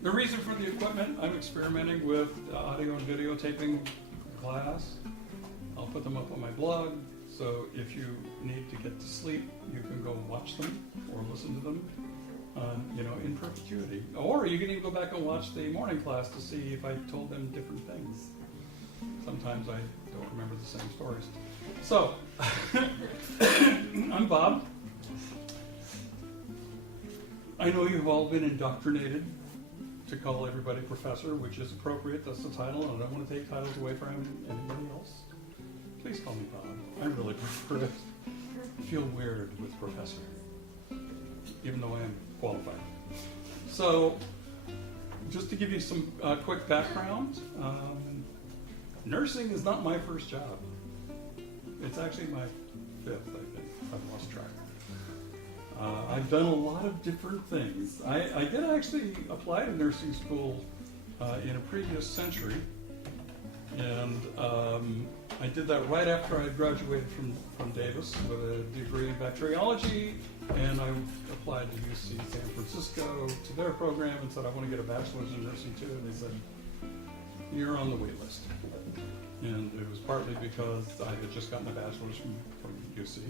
The reason for the equipment, I'm experimenting with audio and videotaping class. I'll put them up on my blog, so if you need to get to sleep, you can go watch them or listen to them, in perpetuity. Or you can even go back and watch the morning class to see if I told them different things. Sometimes I don't remember the same stories. So, I'm Bob. I know you've all been indoctrinated to call everybody professor, which is appropriate. That's the title, and I don't want to take titles away from anybody else. Please call me Bob. I really prefer it. I feel weird with professor, even though I am qualified. So, just to give you some quick background, nursing is not my first job. It's actually my fifth, I think. I've lost track. I've done a lot of different things. I did actually apply to nursing school in a previous century, and I did that right after I graduated from Davis with a degree in bacteriology, and I applied to UC San Francisco to their program and said, I want to get a bachelor's in nursing too, and they said, you're on the wait list. And it was partly because I had just gotten a bachelor's from UC.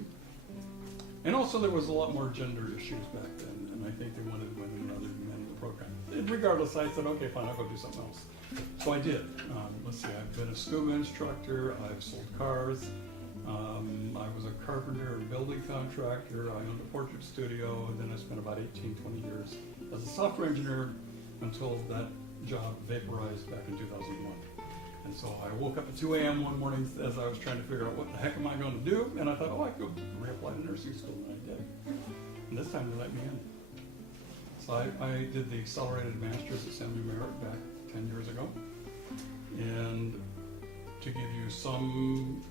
And also there was a lot more gender issues back then, and I think they wanted women rather than men in the program. And regardless, I said, okay, fine, I'll go do something else. So I did. Let's see, I've been a scuba instructor, I've sold cars, I was a carpenter and building contractor, I owned a portrait studio, and then I spent about 18, 20 years as a software engineer until that job vaporized back in 2001. And so I woke up at 2 a.m. one morning as I was trying to figure out what the heck am I going to do, and I thought, I could reapply to nursing school, and I did. And this time they let me in. So I did the accelerated master's at Samuel Merritt back 10 years ago. And to give you some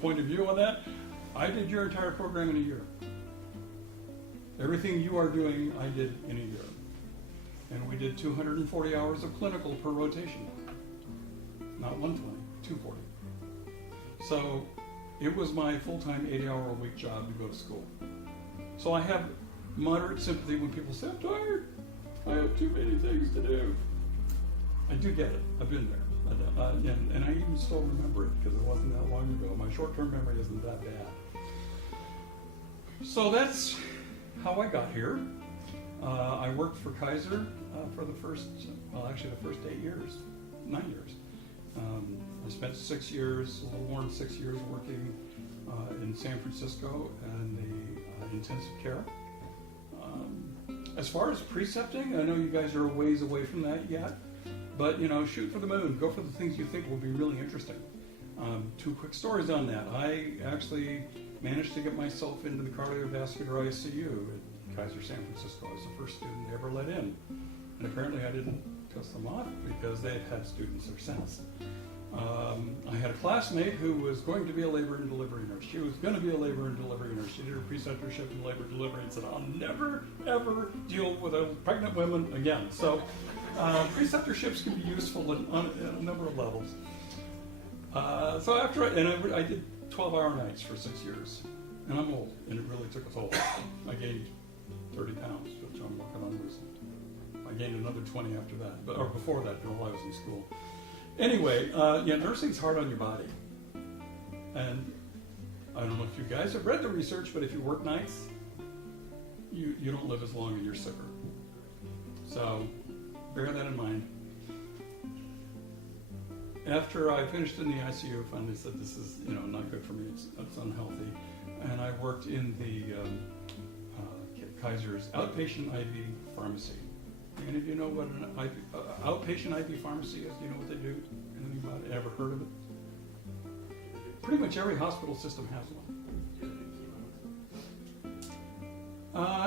point of view on that, I did your entire program in a year. Everything you are doing, I did in a year. And we did 240 hours of clinical per rotation. Not 120, 240. So it was my full-time 80-hour-a-week job to go to school. So I have moderate sympathy when people say, I'm tired, I have too many things to do. I do get it, I've been there. And I even still remember it because it wasn't that long ago. My short-term memory isn't that bad. So that's how I got here. I worked for Kaiser for the first 9 years. I spent 6 years, a little more than 6 years, working in San Francisco in the intensive care. As far as precepting, I know you guys are a ways away from that yet, but shoot for the moon. Go for the things you think will be really interesting. 2 quick stories on that. I actually managed to get myself into the cardiovascular ICU at Kaiser San Francisco. I was the first student they ever let in, and apparently I didn't piss them off because they've had students there since. I had a classmate who was going to be a labor and delivery nurse. She was going to be a labor and delivery nurse. She did her preceptorship in labor and delivery and said, I'll never, ever deal with a pregnant woman again. So preceptorships can be useful on a number of levels. So after I did 12-hour nights for 6 years. And I'm old, and it really took a toll. I gained 30 pounds, which I'm working on losing. I gained another 20 after that, or before that, while I was in school. Anyway, nursing's hard on your body. And I don't know if you guys have read the research, but if you work nights, you don't live as long and you're sicker. So bear that in mind. After I finished in the ICU, I finally said, this is not good for me, it's unhealthy. And I worked in the Kaiser's outpatient IV pharmacy. Any of you know what an outpatient IV pharmacy is? Do you know what they do? Anybody ever heard of it? Pretty much every hospital system has one.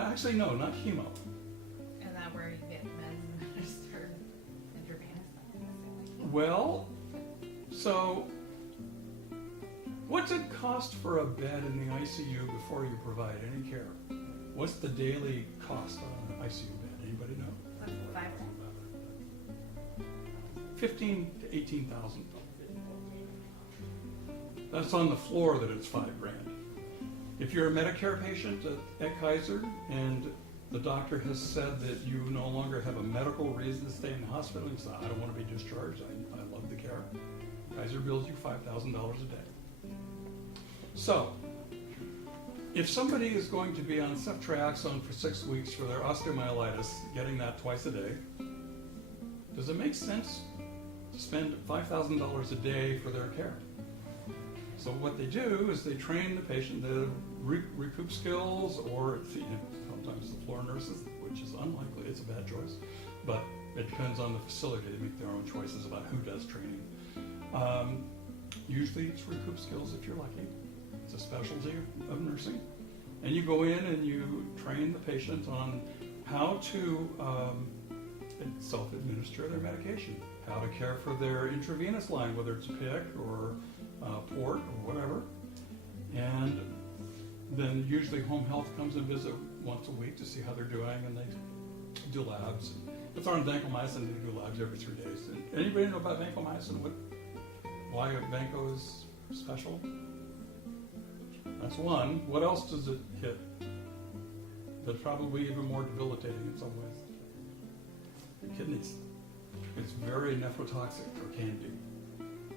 Actually, no, not chemo. Is that where you get meds administered intravenously? Well, so what's it cost for a bed in the ICU before you provide any care? What's the daily cost on an ICU bed? Anybody know? 15 to 18,000. That's on the floor that it's $5,000. If you're a Medicare patient at Kaiser and the doctor has said that you no longer have a medical reason to stay in the hospital, you say, I don't want to be discharged, I love the care. Kaiser bills you $5,000 a day. So, if somebody is going to be on ceftriaxone for 6 weeks for their osteomyelitis, getting that twice a day, does it make sense to spend $5,000 a day for their care? So what they do is they train the patient to recoup skills, or sometimes the floor nurses, which is unlikely, it's a bad choice, but it depends on the facility. They make their own choices about who does training. Usually it's recoup skills if you're lucky. It's a specialty of nursing. And you go in and you train the patient on how to self-administer their medication, how to care for their intravenous line, whether it's PIC or port or whatever. And then usually home health comes and visit once a week to see how they're doing, and they do labs. If they're on vancomycin, they do labs every 3 days. And anybody know about vancomycin? Why vanco is special? That's one. What else does it hit? That's probably even more debilitating in some ways. The kidneys. It's very nephrotoxic, or can be.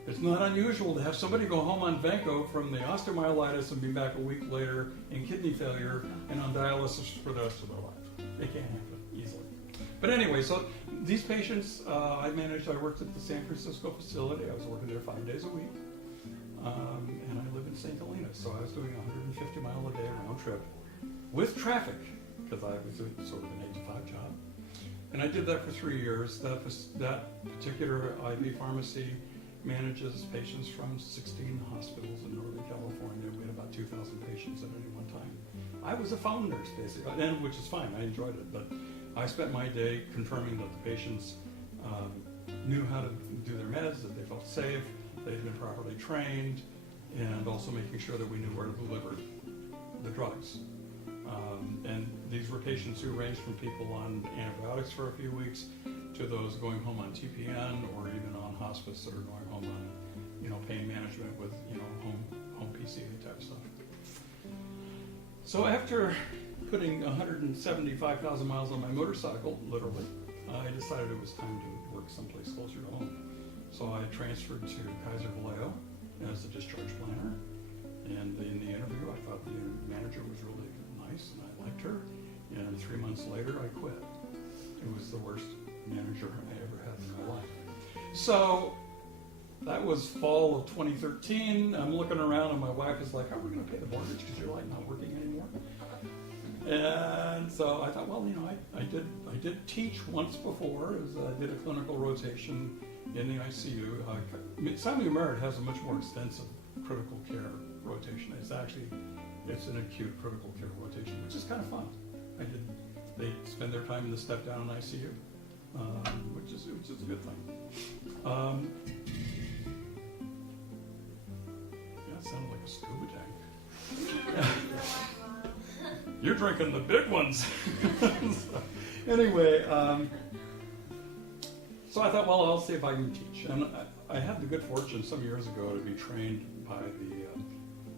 It's not unusual to have somebody go home on vanco from the osteomyelitis and be back a week later in kidney failure and on dialysis for the rest of their life. It can happen easily. But anyway, so these patients, I worked at the San Francisco facility. I was working there 5 days a week. And I live in St. Helena, so I was doing 150 mile a day round trip with traffic, because I was doing sort of an 8 to 5 job. And I did that for 3 years. That particular IV pharmacy manages patients from 16 hospitals in Northern California. We had about 2,000 patients at any one time. I was a phone nurse, basically, and which is fine. I enjoyed it, but I spent my day confirming that the patients knew how to do their meds, that they felt safe, they'd been properly trained, and also making sure that we knew where to deliver the drugs. And these were patients who ranged from people on antibiotics for a few weeks to those going home on TPN, or even on hospice, that are going home on, pain management with, home PCA type stuff. So after putting 175,000 miles on my motorcycle, literally, I decided it was time to work someplace closer to home. So I transferred to Kaiser Vallejo as a discharge planner. And in the interview, I thought the manager was really nice and I liked her. And 3 months later, I quit. It was the worst manager I ever had in my life. So that was fall of 2013. I'm looking around and my wife is like, how are we going to pay the mortgage because you're like not working anymore? And so I thought, well, I did teach once before. I did a clinical rotation in the ICU. Samuel Merritt has a much more extensive critical care rotation. It's an acute critical care rotation, which is kind of fun. They spend their time in the step down in ICU, which is a good thing. That sounded like a scuba tank. You're drinking the big ones. Anyway, so I thought, well, I'll see if I can teach. And I had the good fortune some years ago to be trained by the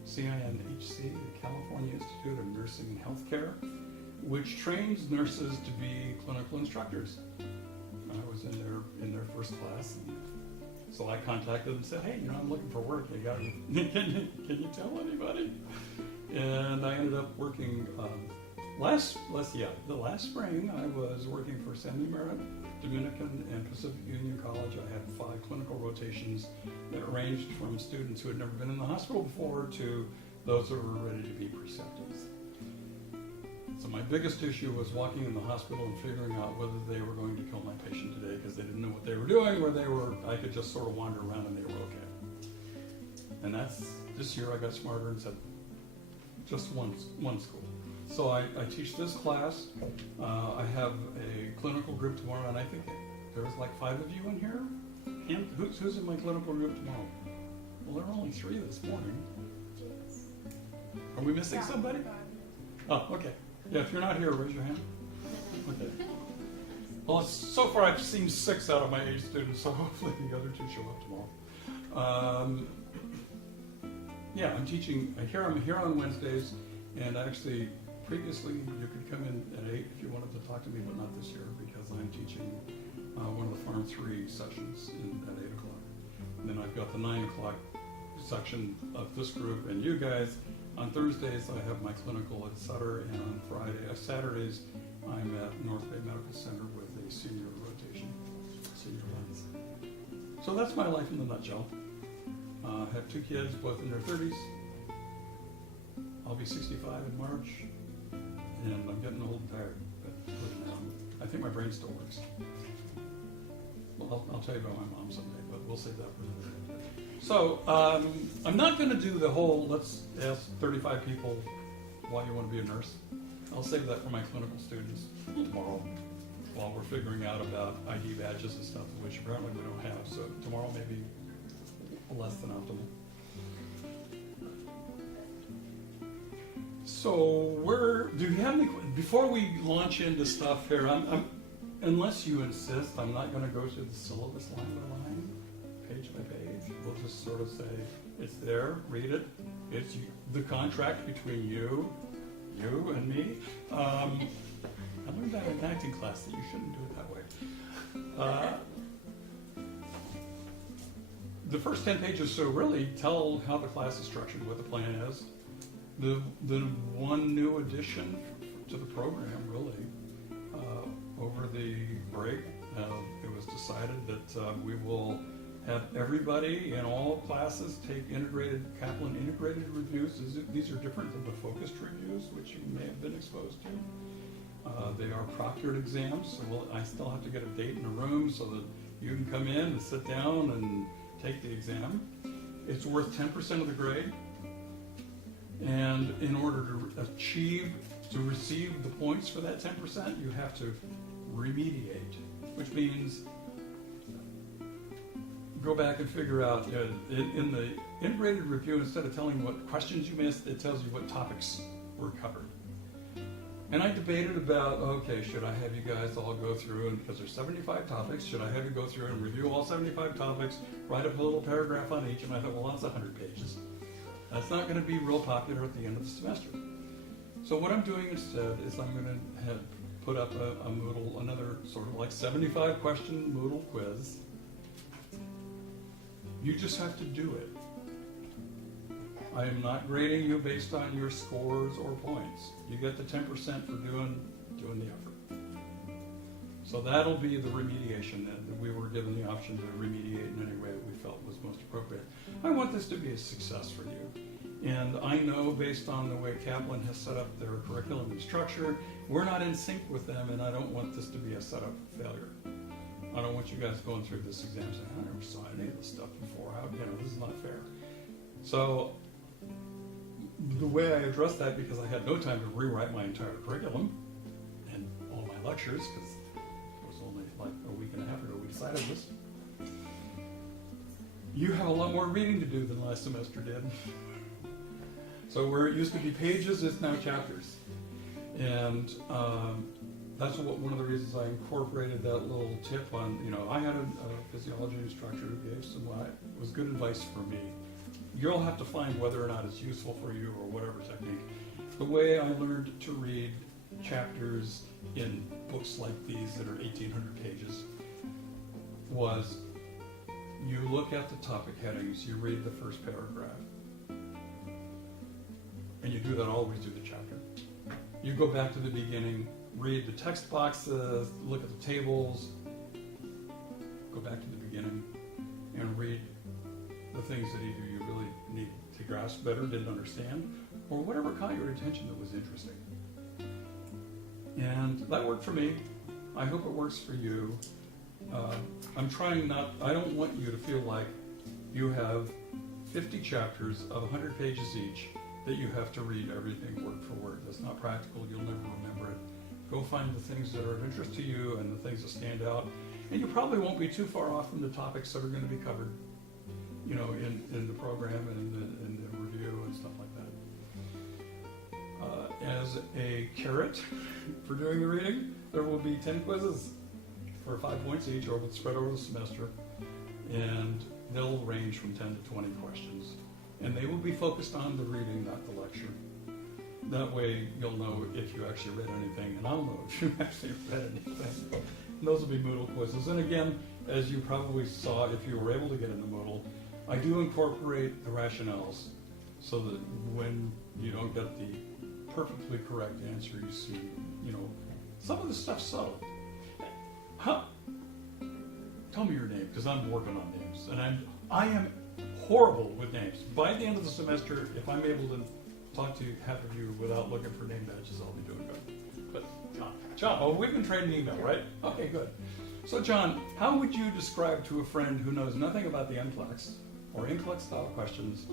CINHC, the California Institute of Nursing and Healthcare, which trains nurses to be clinical instructors. I was in their first class, and so I contacted them and said, hey, I'm looking for work. Can you tell anybody? And I ended up working the last spring. I was working for Samuel Merritt, Dominican and Pacific Union College. I had 5 clinical rotations that ranged from students who had never been in the hospital before to those that were ready to be preceptors. So my biggest issue was walking in the hospital and figuring out whether they were going to kill my patient today because they didn't know what they were doing, or I could just sort of wander around and they were okay. And this year I got smarter and said, just one school. So I teach this class. I have a clinical group tomorrow, and I think there's like 5 of you in here. And who's in my clinical group tomorrow? Well, there are only 3 this morning. Are we missing somebody? Oh, okay. Yeah, if you're not here, raise your hand. Okay. Well, so far I've seen 6 out of my 8 students, so hopefully the other 2 show up tomorrow. Yeah, I'm teaching. I'm here on Wednesdays, and actually previously, you could come in at 8 if you wanted to talk to me, but not this year because I'm teaching one of the Farm 3 sessions at 8 o'clock. And then I've got the 9 o'clock section of this group and you guys. On Thursdays, I have my clinical at Sutter, and on Saturdays, I'm at North Bay Medical Center with a senior rotation, senior lens. So that's my life in a nutshell. I have 2 kids, both in their 30s. I'll be 65 in March, and I'm getting old and tired. But I think my brain still works. Well, I'll tell you about my mom someday, but we'll save that for another day. So I'm not going to do the whole let's ask 35 people why you want to be a nurse. I'll save that for my clinical students tomorrow while we're figuring out about ID badges and stuff, which apparently we don't have. So tomorrow may be less than optimal. So do you have any, before we launch into stuff here, unless you insist, I'm not going to go through the syllabus line by line, page by page. We'll just sort of say, it's there, read it. It's the contract between you and me. I learned that in acting class that you shouldn't do it that way. The first 10 pages so really tell how the class is structured, what the plan is. The one new addition to the program, really, over the break, it was decided that we will have everybody in all classes take Kaplan integrated reviews. These are different than the focused reviews, which you may have been exposed to. They are proctored exams, so I still have to get a date in a room so that you can come in and sit down and take the exam. It's worth 10% of the grade. And in order to receive the points for that 10%, you have to remediate, which means go back and figure out, in the integrated review, instead of telling what questions you missed, it tells you what topics were covered. And I debated about, okay, should I have you guys all go through, and because there's 75 topics, should I have you go through and review all 75 topics, write up a little paragraph on each, and I thought, well, that's 100 pages. That's not going to be real popular at the end of the semester. So what I'm doing instead is I'm going to put up a Moodle, another sort of like 75 question Moodle quiz. You just have to do it. I am not grading you based on your scores or points. You get the 10% for doing the effort. So that'll be the remediation that we were given the option to remediate in any way that we felt was most appropriate. I want this to be a success for you. And I know based on the way Kaplan has set up their curriculum and structure, we're not in sync with them, and I don't want this to be a setup failure. I don't want you guys going through this exam saying, I never saw any of this stuff before. This is not fair. So the way I addressed that, because I had no time to rewrite my entire curriculum and all my lectures, because it was only like a week and a half ago we decided this. You have a lot more reading to do than last semester did. So where it used to be pages, it's now chapters. And that's one of the reasons I incorporated that little tip on, I had a physiology instructor who gave some was good advice for me. You'll have to find whether or not it's useful for you or whatever technique. The way I learned to read chapters in books like these that are 1,800 pages was you look at the topic headings, you read the first paragraph, and you do that all the way through the chapter. You go back to the beginning, read the text boxes, look at the tables, go back to the beginning, and read the things that either you really need to grasp better, didn't understand, or whatever caught your attention that was interesting. And that worked for me. I hope it works for you. I don't want you to feel like you have 50 chapters of 100 pages each that you have to read everything word for word. That's not practical. You'll never remember it. Go find the things that are of interest to you and the things that stand out. And you probably won't be too far off from the topics that are going to be covered, in the program and in the review and stuff like that. As a carrot for doing the reading, there will be 10 quizzes for 5 points each, spread over the semester, and they'll range from 10 to 20 questions. And they will be focused on the reading, not the lecture. That way you'll know if you actually read anything, and I'll know if you actually read anything. And those will be Moodle quizzes. And again, as you probably saw, if you were able to get into Moodle, I do incorporate the rationales so that when you don't get the perfectly correct answer, you see, some of the stuff's subtle. Tell me your name, because I'm working on names, and I am horrible with names. By the end of the semester, if I'm able to talk to half of you without looking for name badges, I'll be doing good. But John, we've been trading email, right? Okay, good. So John, how would you describe to a friend who knows nothing about the NCLEX or NCLEX style questions,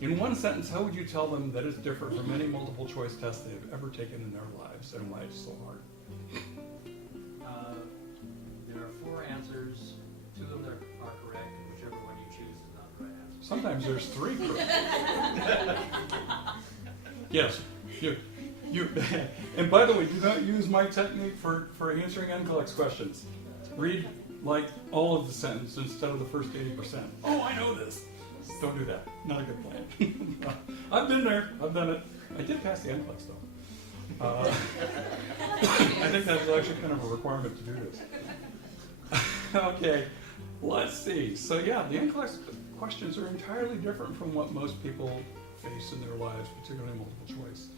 in one sentence, how would you tell them that it's different from any multiple choice test they've ever taken in their lives, and why it's so hard? There are 4 answers. 2 of them are correct, and whichever one you choose is not the right answer. Sometimes there's 3 correct. Yes, you. And by the way, do not use my technique for answering NCLEX questions. Read like all of the sentence instead of the first 80%. Oh, I know this. Don't do that. Not a good plan. I've been there. I've done it. I did pass the NCLEX though. I think that's actually kind of a requirement to do this. Okay, let's see. So yeah, the NCLEX questions are entirely different from what most people face in their lives, particularly multiple choice.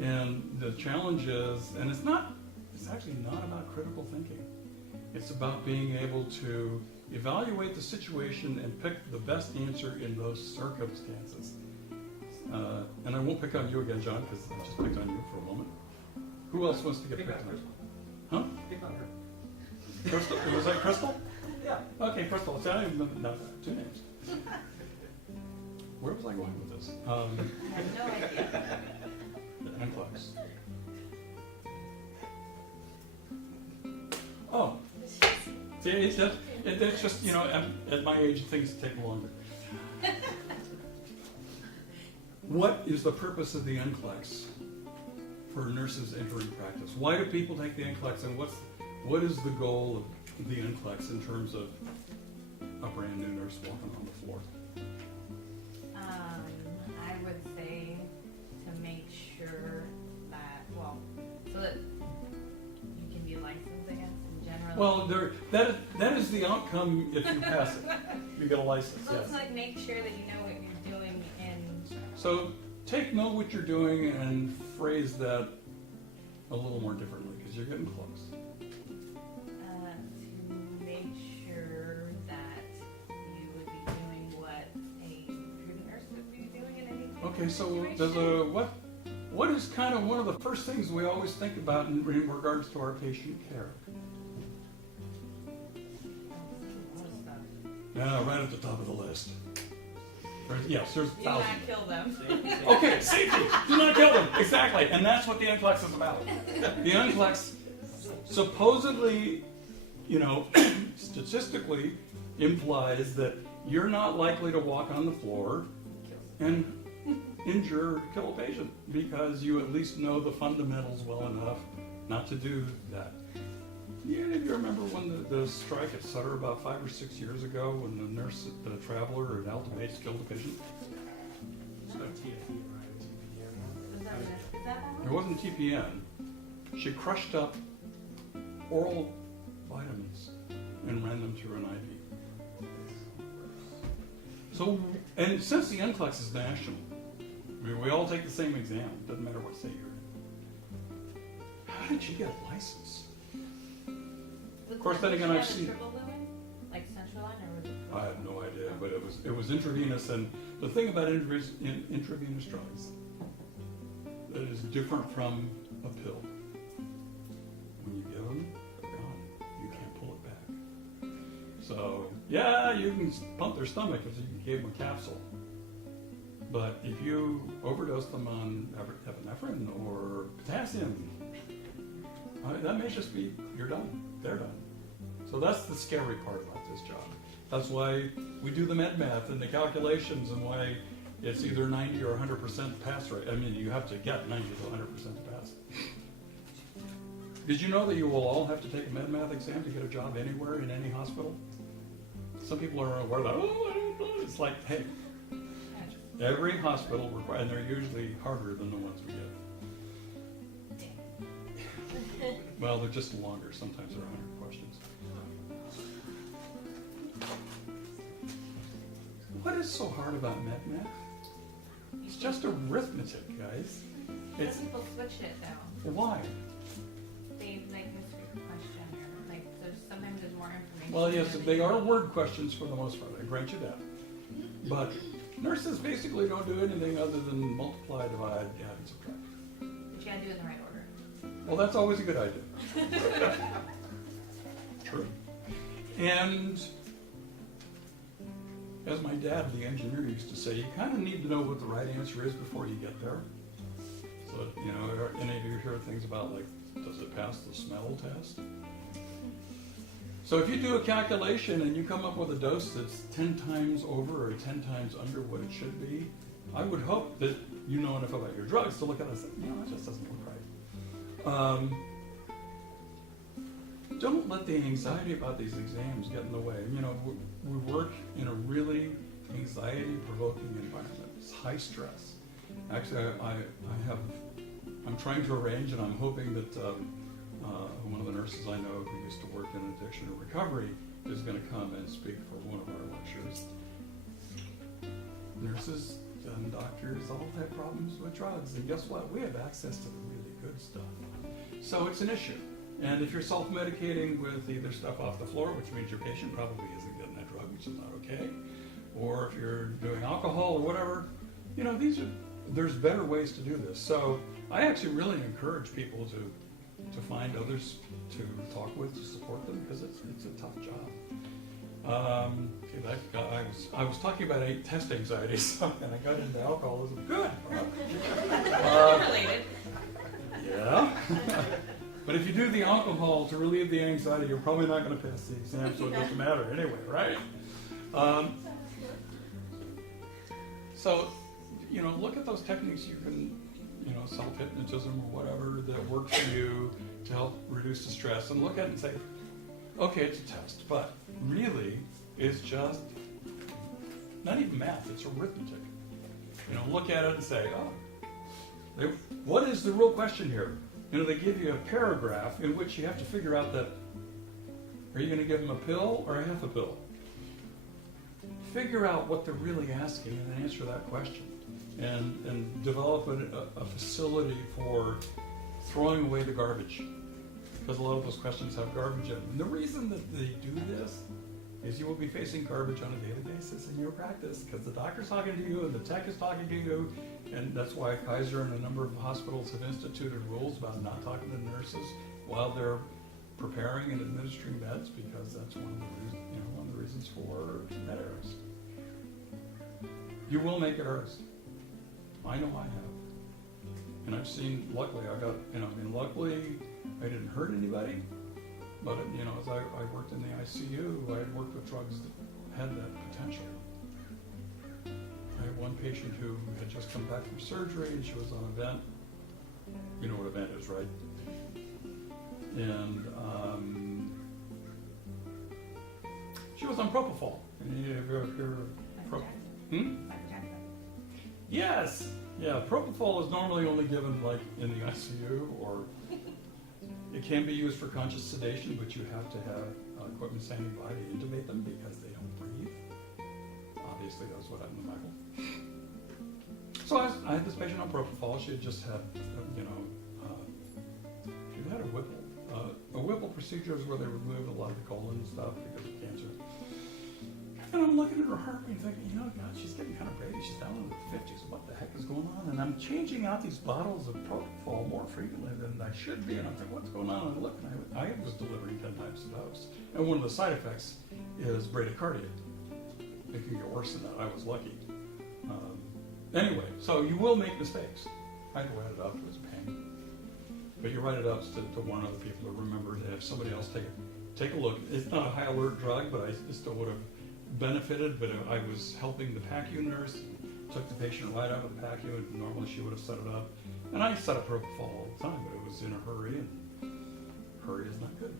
And the challenge is, and it's actually not about critical thinking. It's about being able to evaluate the situation and pick the best answer in those circumstances. And I won't pick on you again, John, because I just picked on you for a moment. Who else wants to get Pick picked on on? Crystal. Huh? Pick on her. Crystal? Was that Crystal? Yeah. Okay, Crystal. So I didn't even know 2 names. Where was I going with this? I have no idea. NCLEX. Oh. See, it's just, at my age, things take longer. What is the purpose of the NCLEX for nurses entering practice? Why do people take the NCLEX, and what is the goal of the NCLEX in terms of a brand new nurse walking on the floor? I would say to make sure that, so that you can be licensed, I guess, in general. Well, that is the outcome if you pass it. You get a license, So yes. it's like make sure that you know what you're doing in. So know what you're doing and phrase that a little more differently, because you're getting close. To make sure that you would be doing what a recruiting nurse would be doing in any Okay, so situation. what is kind of one of the first things we always think about in regards to our patient care? Yeah, right at the top of the list. Yes, there's Do not thousands. kill them. Okay, safety. Do not kill them. Exactly, and that's what the NCLEX is about. The NCLEX supposedly, statistically implies that you're not likely to walk on the floor and injure or kill a patient because you at least know the fundamentals well enough not to do that. You remember when the strike at Sutter about 5 or 6 years ago when the traveler at Alta Base killed a patient? It's not TFE, right? Is that It wasn't TPN. She crushed up oral vitamins and ran them through an IV. So, and since the NCLEX is national, we all take the same exam, doesn't matter what state you're in. How did she get a license? Of course, then again, I've seen- triple lumen, like central line, or was it? I have no idea, but it was intravenous, and the thing about intravenous drugs that is different from a pill. When you give them, they're gone. You can't pull it back. So yeah, you can pump their stomach if you gave them a capsule, but if you overdose them on epinephrine or potassium, that may just be you're done. They're done. So that's the scary part about this job. That's why we do the med math and the calculations and why it's either 90 or 100% pass rate. I mean, you have to get 90 to 100% to pass. Did you know that you will all have to take a med math exam to get a job anywhere in any hospital? Some people are aware that, I don't know. It's like, hey, every hospital requires, and they're usually harder than the ones we get. Well, they're just longer. Sometimes they're 100 questions. What is so hard about math? It's just arithmetic, guys. Some It's people switch it though. why? They like misread the question or like sometimes there's more information. Well, yes, than they are word questions for the most part. I grant you that. But nurses basically don't do anything other than multiply, divide, add, and subtract. But you gotta do it in the right order. Well, that's always a good idea. True. And as my dad, the engineer, used to say, you kind of need to know what the right answer is before you get there. So, you know, any of you hear things about, like, does it pass the smell test? So if you do a calculation and you come up with a dose that's 10 times over or 10 times under what it should be, I would hope that you know enough about your drugs to look at it and say, no, it just doesn't look right. Don't let the anxiety about these exams get in the way. You know, we work in a really anxiety-provoking environment. It's high stress. Actually, I'm trying to arrange, and I'm hoping that one of the nurses I know who used to work in addiction and recovery is going to come and speak for one of our lectures. Nurses and doctors all have problems with drugs, and guess what? We have access to the really good stuff. So it's an issue. And if you're self-medicating with either stuff off the floor, which means your patient probably isn't getting that drug, which is not okay, or if you're doing alcohol or whatever, you know, there's better ways to do this. So I actually really encourage people to find others to talk with, to support them, because it's a tough job. I was talking about test anxiety, and I got into alcoholism. Good. Related. Yeah. But if you do the alcohol to relieve the anxiety, you're probably not going to pass the exam, so it doesn't matter anyway, right? So, you know, look at those techniques you can, you know, self-hypnotism or whatever that works for you to help reduce the stress, and look at it and say, okay, it's a test, but really, it's just not even math, it's arithmetic. You know, look at it and say, oh, what is the real question here? You know, they give you a paragraph in which you have to figure out that, are you going to give them a pill or a half a pill? Figure out what they're really asking and then answer that question. And develop a facility for throwing away the garbage. Because a lot of those questions have garbage in them. And the reason that they do this is you will be facing garbage on a daily basis in your practice, because the doctor's talking to you and the tech is talking to you, and that's why Kaiser and a number of hospitals have instituted rules about not talking to nurses while they're preparing and administering meds, because that's one of the reasons for med errors. You will make errors. I know I have. And I've seen, luckily luckily I didn't hurt anybody. But, you know, as I worked in the ICU, I had worked with drugs that had that potential. I had one patient who had just come back from surgery, and she was on a vent. You know what a vent is, right? And she was on propofol. And you ever hear Yes! Yeah, propofol is normally only given, like, in the ICU, or it can be used for conscious sedation, but you have to have equipment standing by to intubate them because they don't breathe. Obviously, that's what happened to Michael. So I had this patient on propofol. She had just had, she had a Whipple. A Whipple procedure is where they remove a lot of the colon and stuff because of cancer. And I'm looking at her heart rate thinking, you know, God, she's getting kind of crazy. She's down in the 50s. What the heck is going on? And I'm changing out these bottles of propofol more frequently than I should be. And I'm thinking, what's going on? And I look, and I was delivering 10 times the dose. And one of the side effects is bradycardia. It can get worse than that. I was lucky. Anyway, so you will make mistakes. I had to write it up. It was a pain. But you write it up to warn other people to remember to have somebody else take a look. It's not a high alert drug, but I still would have benefited, but I was helping the PACU nurse, took the patient right out of the PACU, and normally she would have set it up. And I set up propofol all the time, but it was in a hurry, and hurry is not good.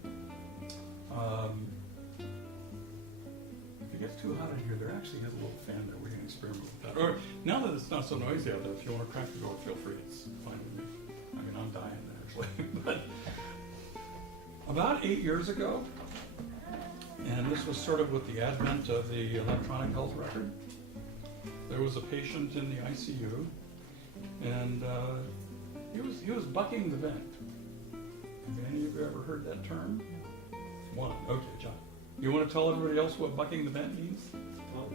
If it gets too hot in here, there actually is a little fan there. We can experiment with that. Or now that it's not so noisy out there, if you want to crack the door, feel free. It's fine with me. I mean, I'm dying actually, but About 8 years ago, and this was sort of with the advent of the electronic health record, there was a patient in the ICU, and he was bucking the vent. Have any of you ever heard that term? One. Okay, John. You want to tell everybody else what bucking the vent means? Well,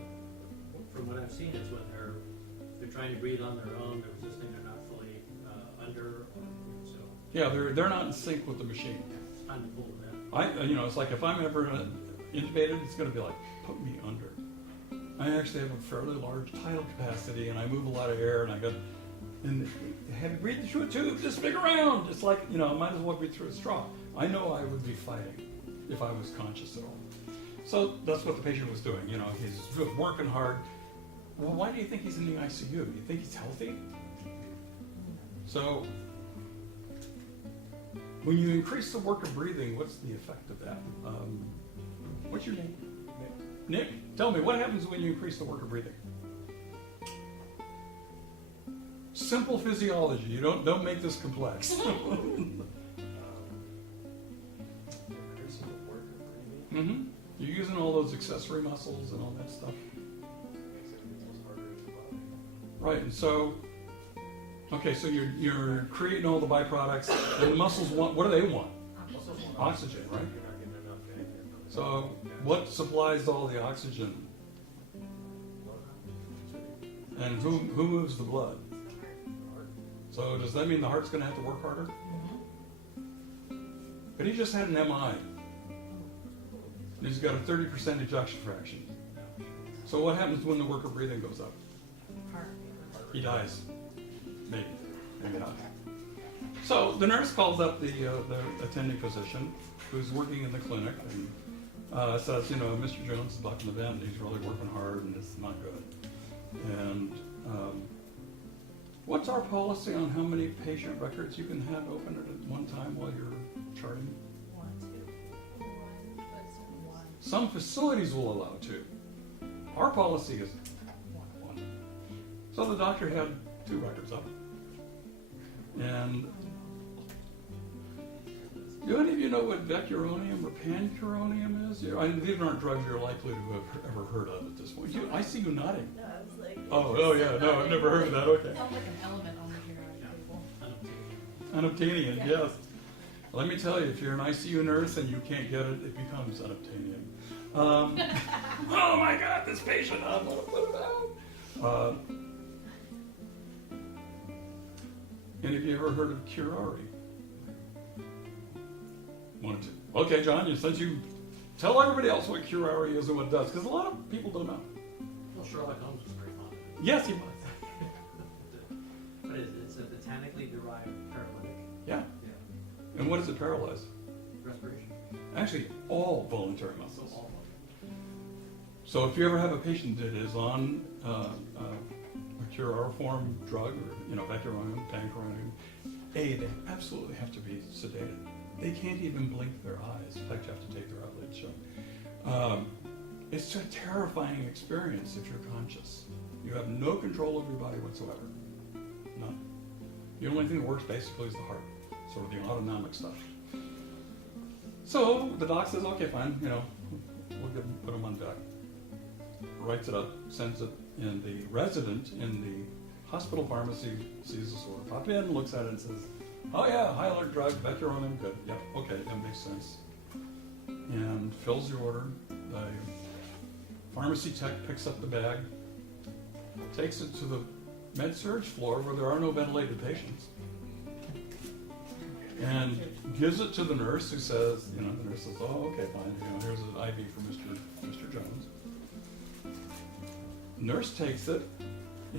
from what I've seen, it's when they're trying to breathe on their own, they're resisting, they're not fully under, so Yeah, they're not in sync with the machine. it's time to pull them in. It's like if I'm ever intubated, it's going to be like, put me under. I actually have a fairly large tidal capacity, and I move a lot of air, and I got, and have you breathed through a tube? Just stick around. It's like, I might as well breathe through a straw. I know I would be fighting if I was conscious at all. So that's what the patient was doing. He's working hard. Well, why do you think he's in the ICU? Do you think he's healthy? So when you increase the work of breathing, what's the effect of that? What's your name? Nick, tell me, what happens when you increase the work of breathing? Simple physiology. You don't make this complex. Increasing the work of breathing Mm-hmm. You're using all those accessory muscles and all that stuff. makes it almost harder in the body. Right, and so, okay, so you're creating all the byproducts, and the muscles want, what do they want? Oxygen, right? You're not getting enough in there from the So, what supplies all the oxygen? blood. And who moves the blood? Heart. So, does that mean the heart's going to have to work harder? But he just had an MI. And he's got a 30% ejection fraction. So, what happens when the work of breathing goes up? He dies. Maybe. Maybe not. So the nurse calls up the attending physician who's working in the clinic and says, Mr. Jones is bucking the vent. He's really working hard and it's not good. And what's our policy on how many patient records you can have open at one time while you're charting? Some facilities will allow 2. Our policy is 1. So the doctor had 2 records up. And do any of you know what vecuronium or pancuronium is? These aren't drugs you're likely to have ever heard of at this point. I see you nodding. No, I was like. Oh yeah, no, I've never heard of that. Okay. Sounds like an element on the periodic table. Unobtainium, yes. Let me tell you, if you're an ICU nurse and you can't get it, it becomes unobtainium. Oh my God, this patient, I'm gonna put it out. Any of you ever heard of curare? 1 or 2. Okay, John, since you tell everybody else what curare is and what it does, because a lot of people don't know. Well, Sherlock Holmes was very fond of it. Yes, he was. But it's a botanically derived paralytic. Yeah. Yeah. And what does it paralyze? Respiration. Actually, all voluntary So muscles. all of So if you ever have a patient that is on a chloroform drug, or vecuronium, pancuronium, they absolutely have to be sedated. They can't even blink their eyes. In fact, you have to take their eyelids shut. It's a terrifying experience if you're conscious. You have no control over your body whatsoever. None. The only thing that works basically is the heart, sort of the autonomic stuff. So the doc says, okay, fine, we'll put them on deck. Writes it up, sends it, and the resident in the hospital pharmacy sees this order pop in, looks at it and says, oh yeah, high alert drug, vecuronium, good. Yep, okay, that makes sense. And fills the order. The pharmacy tech picks up the bag, takes it to the med-surg floor where there are no ventilated patients, and gives it to the nurse who says, the nurse says, oh, okay, fine, here's an IV for Mr. Jones. Nurse takes it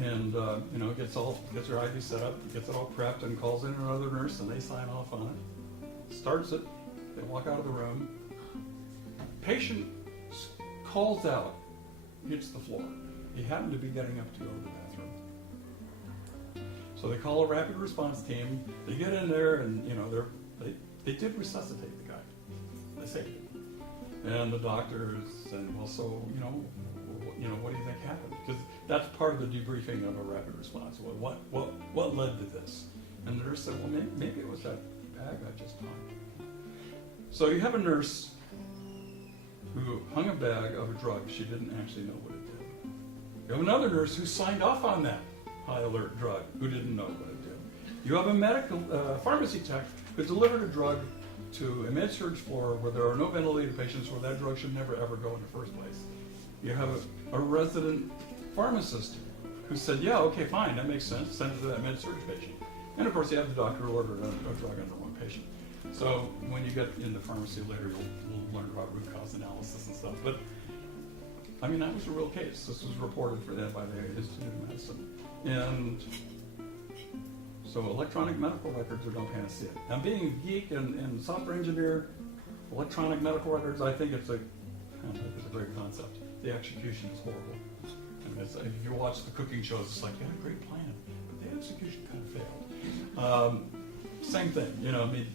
and gets her IV set up, gets it all prepped, and calls in another nurse, and they sign off on it. Starts it. They walk out of the room. Patient calls out, hits the floor. He happened to be getting up to go to the bathroom. So they call a rapid response team. They get in there, and they did resuscitate the guy. They saved him. And the doctor is saying, well, so what do you think happened? Because that's part of the debriefing of a rapid response. What led to this? And the nurse said, well, maybe it was that bag I just found. So you have a nurse who hung a bag of a drug she didn't actually know what it did. You have another nurse who signed off on that high alert drug who didn't know what it did. You have a medical pharmacy tech who delivered a drug to a med-surg floor where there are no ventilated patients where that drug should never ever go in the first place. You have a resident pharmacist who said, yeah, okay, fine, that makes sense, send it to that med-surg patient. And of course you have the doctor who ordered a drug on the wrong patient. So when you get in the pharmacy later, you'll learn about root cause analysis and stuff. But I mean, that was a real case. This was reported for that by the Institute of Medicine. And so electronic medical records are no panacea. Now being a geek and software engineer, electronic medical records, I think it's a great concept. The execution is horrible. And if you watch the cooking shows, it's like, yeah, great plan, but the execution kind of failed. Same thing, you know, I mean,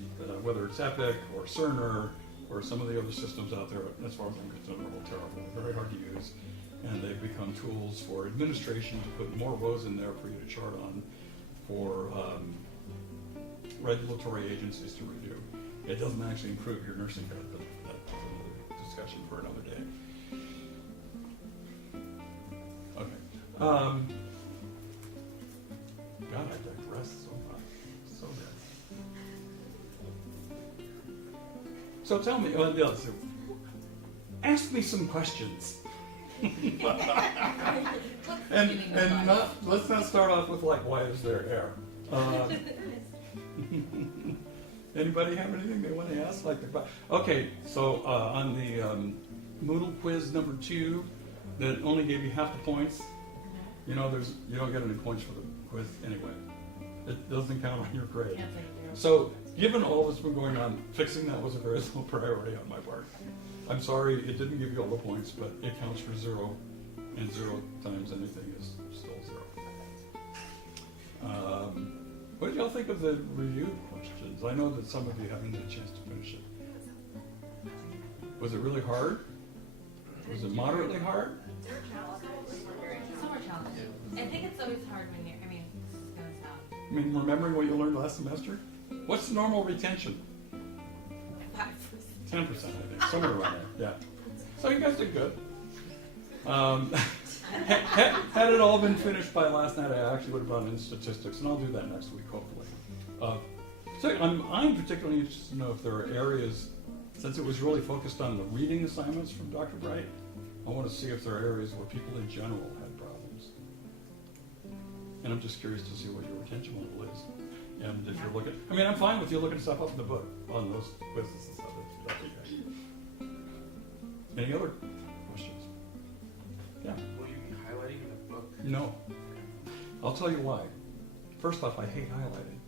whether it's Epic or Cerner or some of the other systems out there, as far as I'm concerned, are all terrible, very hard to use, and they've become tools for administration to put more rows in there for you to chart on, for regulatory agencies to review. It doesn't actually improve your nursing care, but that's another discussion for another day. Okay. God, I digress so much. So bad. So tell me, ask me some questions. and let's not start off with like, why is there air? Anybody have anything they want to ask? Okay, so on the Moodle quiz number 2, that only gave you half the points. You know, you don't get any points for the quiz anyway. It doesn't count on your grade. Yeah, thank you. So, given all that's been going on, fixing that was a very low priority on my part. I'm sorry it didn't give you all the points, but it counts for 0, and 0 times anything is still 0. What did y'all think of the review questions? I know that some of you haven't had a chance to finish it. Was it really hard? Was it moderately hard? Some are challenging. I think it's always hard when you're, I mean, this is going to sound I mean, remembering what you learned last semester? What's the normal retention? 5%. 10%, I think, somewhere around there, yeah. So you guys did good. Had it all been finished by last night, I actually would have gone in statistics, and I'll do that next week, hopefully. So I'm particularly interested to know if there are areas, since it was really focused on the reading assignments from Dr. Bright, I want to see if there are areas where people in general had problems. And I'm just curious to see what your retention level is. And if you're looking, I mean, I'm fine with you looking stuff up in the book on those quizzes and stuff. That's okay. Any other questions? Yeah. Will you be highlighting in the book? No. I'll tell you why. First off, I hate highlighting.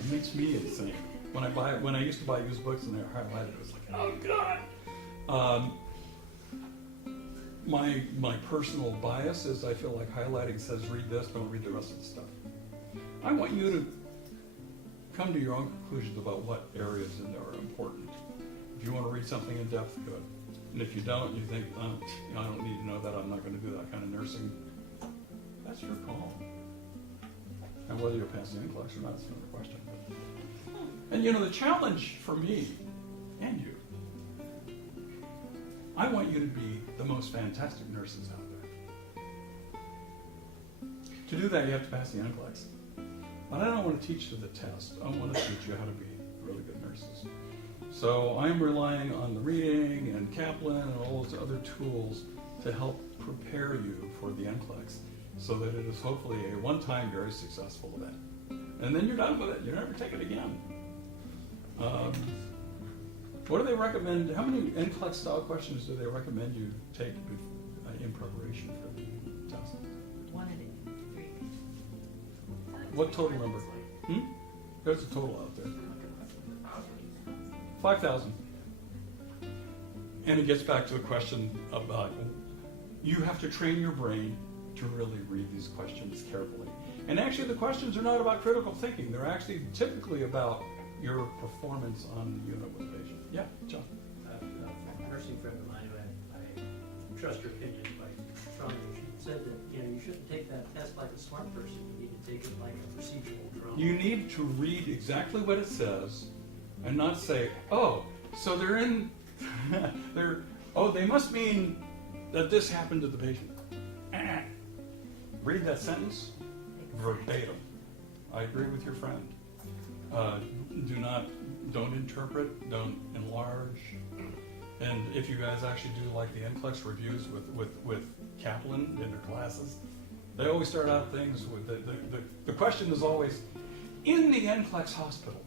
It makes me insane. When I used to buy used books and they were highlighted, it was like, oh God. My personal bias is I feel like highlighting says read this, don't read the rest of the stuff. I want you to come to your own conclusions about what areas in there are important. If you want to read something in depth, good. And if you don't, you think, I don't need to know that, I'm not going to do that kind of nursing, that's your call. And whether you'll pass the NCLEX or not is another question. And you know, the challenge for me and you, I want you to be the most fantastic nurses out there. To do that, you have to pass the NCLEX. But I don't want to teach you the test. I want to teach you how to be really good nurses. So I'm relying on the reading and Kaplan and all those other tools to help prepare you for the NCLEX so that it is hopefully a one-time, very successful event. And then you're done with it. You never take it again. What do they recommend? How many NCLEX style questions do they recommend you take in preparation for the test? 1 and 3. What total number? There's a total out there. 5,000. And it gets back to the question about you have to train your brain to really read these questions carefully. And actually the questions are not about critical thinking. They're actually typically about your performance on the unit with the patient. Yeah, John. A nursing friend of mine who I trust her opinion quite strongly. She said that you shouldn't take that test like a smart person. You need to take it like a procedural drone. You need to read exactly what it says and not say, oh, So they're in, they must mean that this happened to the patient. Read that sentence verbatim. I agree with your friend. Don't interpret, don't enlarge. And if you guys actually do like the NCLEX reviews with Kaplan in their classes, they always start out things with, the question is always, in the NCLEX hospital.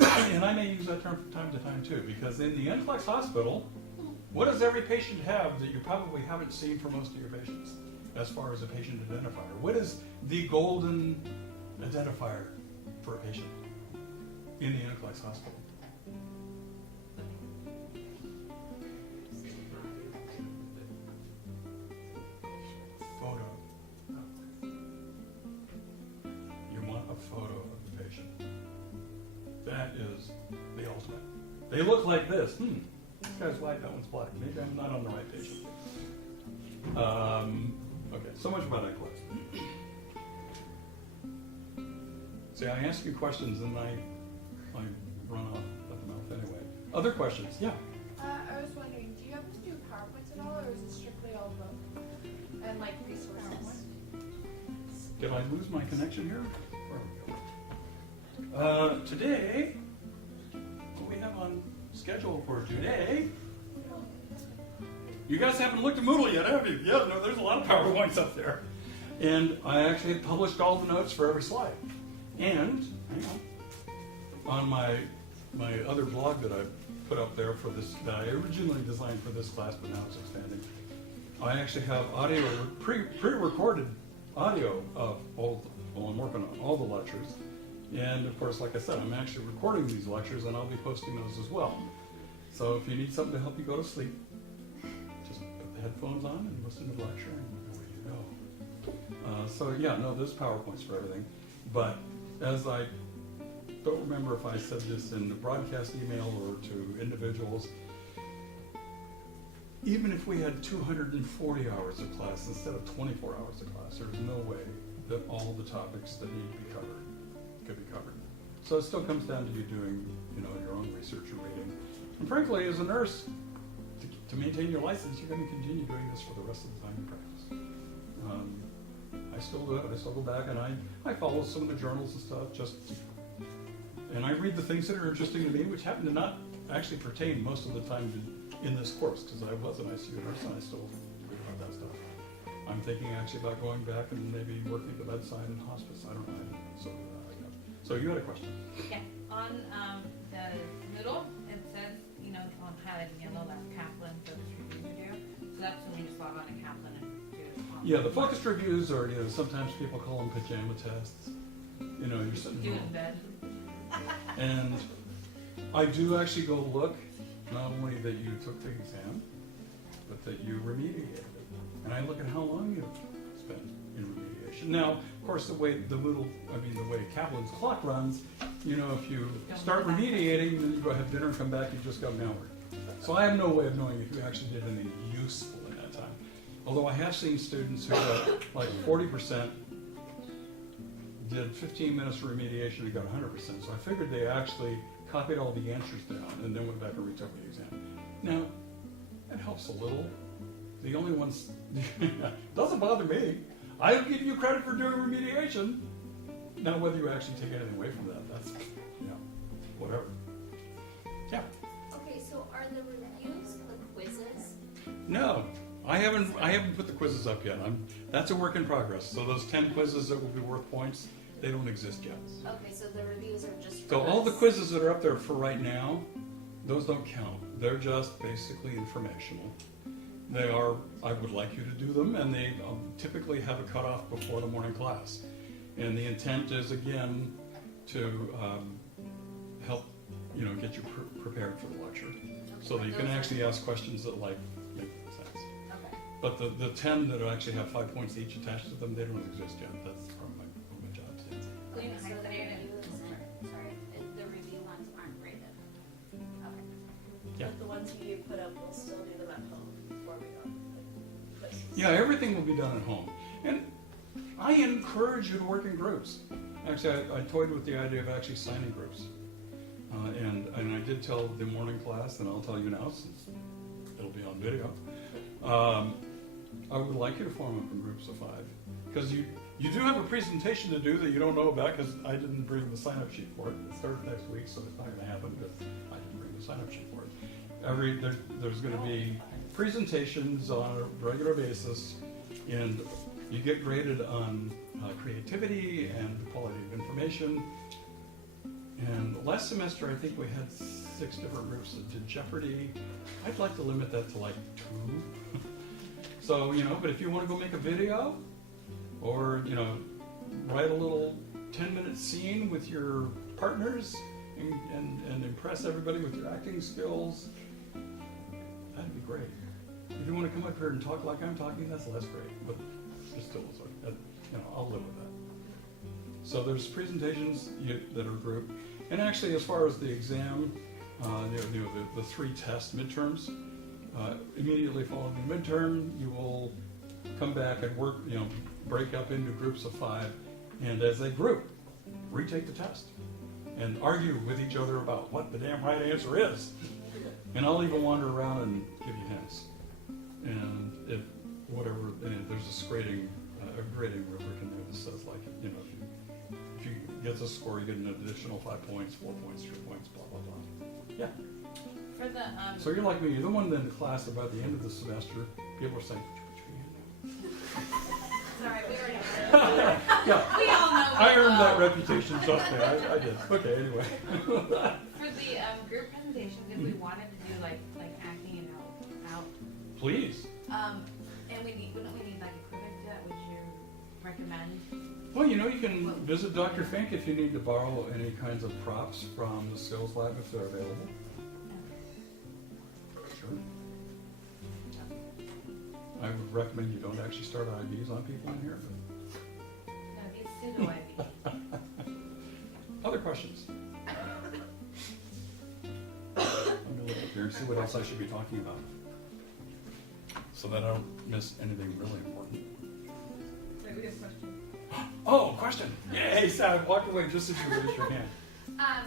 And I may use that term from time to time too, because in the NCLEX hospital, what does every patient have that you probably haven't seen for most of your patients, as far as a patient identifier? What is the golden identifier for a patient in the NCLEX hospital? Photo. You want a photo of the patient. That is the ultimate. They look like this. This guy's white, that one's black. Maybe I'm not on the right patient. Okay, so much about NCLEX. See, I ask you questions and I run off at the mouth anyway. Other questions? Yeah. I was wondering, do you have to do PowerPoints at all, or is it strictly all book and like resources? Did I lose my connection here? Where we go? Today, what we have on schedule for today, you guys haven't looked at Moodle yet, have you? Yeah, no, there's a lot of PowerPoints up there. And I actually published all the notes for every slide. And, hang on, on my other blog that I put up there for this, that I originally designed for this class, but now it's expanding, I actually have audio, pre-recorded audio of all, well, I'm working on all the lectures. And of course, like I said, I'm actually recording these lectures and I'll be posting those as well. So if you need something to help you go to sleep, just put the headphones on and listen to the lecture and away you go. So yeah, no, there's PowerPoints for everything. But as I don't remember if I said this in the broadcast email or to individuals, even if we had 240 hours of class instead of 24 hours of class, there's no way that all the topics that need to be covered could be covered. So it still comes down to you doing, your own research and reading. And frankly, as a nurse, to maintain your license, you're going to continue doing this for the rest of the time you practice. I still do it. I still go back and I follow some of the journals and stuff and I read the things that are interesting to me, which happen to not actually pertain most of the time in this course, because I was an ICU nurse and I still read about that stuff. I'm thinking actually about going back and maybe working at the bedside in hospice. I don't know. So you had a question? Yeah, on the Moodle, it says, on highlighted in yellow, that's Kaplan focus reviews we do. So that's when we just log on to Kaplan and do it. Yeah, the focused reviews are, sometimes people call them pajama tests. You're sitting Do it home. in bed. And I do actually go look, not only that you took the exam, but that you remediated it. And I look at how long you've spent in remediation. Now, of course, the way Kaplan's clock runs, if you start remediating, then you go have dinner and come back, you just got an hour. So I have no way of knowing if you actually did anything useful in that time. Although I have seen students who got like 40%, did 15 minutes of remediation and got 100%. So I figured they actually copied all the answers down and then went back and retook the exam. Now, that helps a little. The only ones, doesn't bother me. I'll give you credit for doing remediation. Now, whether you actually take anything away from that, that's, whatever. Yeah. Okay, so are the reviews the quizzes? No, I haven't put the quizzes up yet. That's a work in progress. So those 10 quizzes that will be worth points, they don't exist yet. Okay, so the reviews are just for So all the us. quizzes that are up there for right now, those don't count. They're just basically informational. They are, I would like you to do them, and they typically have a cutoff before the morning class. And the intent is, again, to help, get you prepared for the lecture. So that you can actually ask questions that make sense. Okay. But the 10 that actually have 5 points each attached to them, they don't exist yet. That's part of my job. Clean Okay, so the hydrated. the review ones aren't graded. Okay. Yeah. But the ones you put up, we'll still do them at home before we go. Like, places. Yeah, everything will be done at home. And I encourage you to work in groups. Actually, I toyed with the idea of actually signing groups. And I did tell the morning class, and I'll tell you now since it'll be on video. I would like you to form up in groups of 5, because you do have a presentation to do that you don't know about, because I didn't bring the sign-up sheet for it. It starts next week, so it's not going to happen because I didn't bring the sign-up sheet for it. There's going to be presentations on a regular basis, and you get graded on creativity and quality of information. And last semester, I think we had 6 different groups that did Jeopardy. I'd like to limit that to like 2. So, but if you want to go make a video, or, write a little 10-minute scene with your partners and impress everybody with your acting skills, that'd be great. If you want to come up here and talk like I'm talking, that's less great, but it still is, I'll live with that. So there's presentations that are grouped. And actually, as far as the exam, the 3 test midterms, immediately following the midterm, you will come back and work, break up into groups of 5, and as a group, retake the test and argue with each other about what the damn right answer is. And I'll even wander around and give you hints. And if there's a grading rubric in there that says, like, if you get this score, you get an additional 5 points, 4 points, 3 points, blah blah blah. Yeah. For the So you're like me. You're the one in the class that by the end of the semester, people are saying, "Put your hand Sorry, we already down." Yeah. we all know. I earned that reputation. Trust me, I did. Okay, anyway. For the group presentations, if we wanted to do like acting it out, Please. and wouldn't we need like equipment to that? Would you recommend? Well, you can visit Dr. Fink if you need to borrow any kinds of props from the skills lab if they're available. Sure. I would recommend you don't actually start IVs on people in here. No, these pseudo IVs. Other questions? I'm gonna look up here and see what else I should be talking about, so that I don't miss anything really important. Wait, we have a question. Oh, question! Yay, Sam, walk away just as you raise your hand.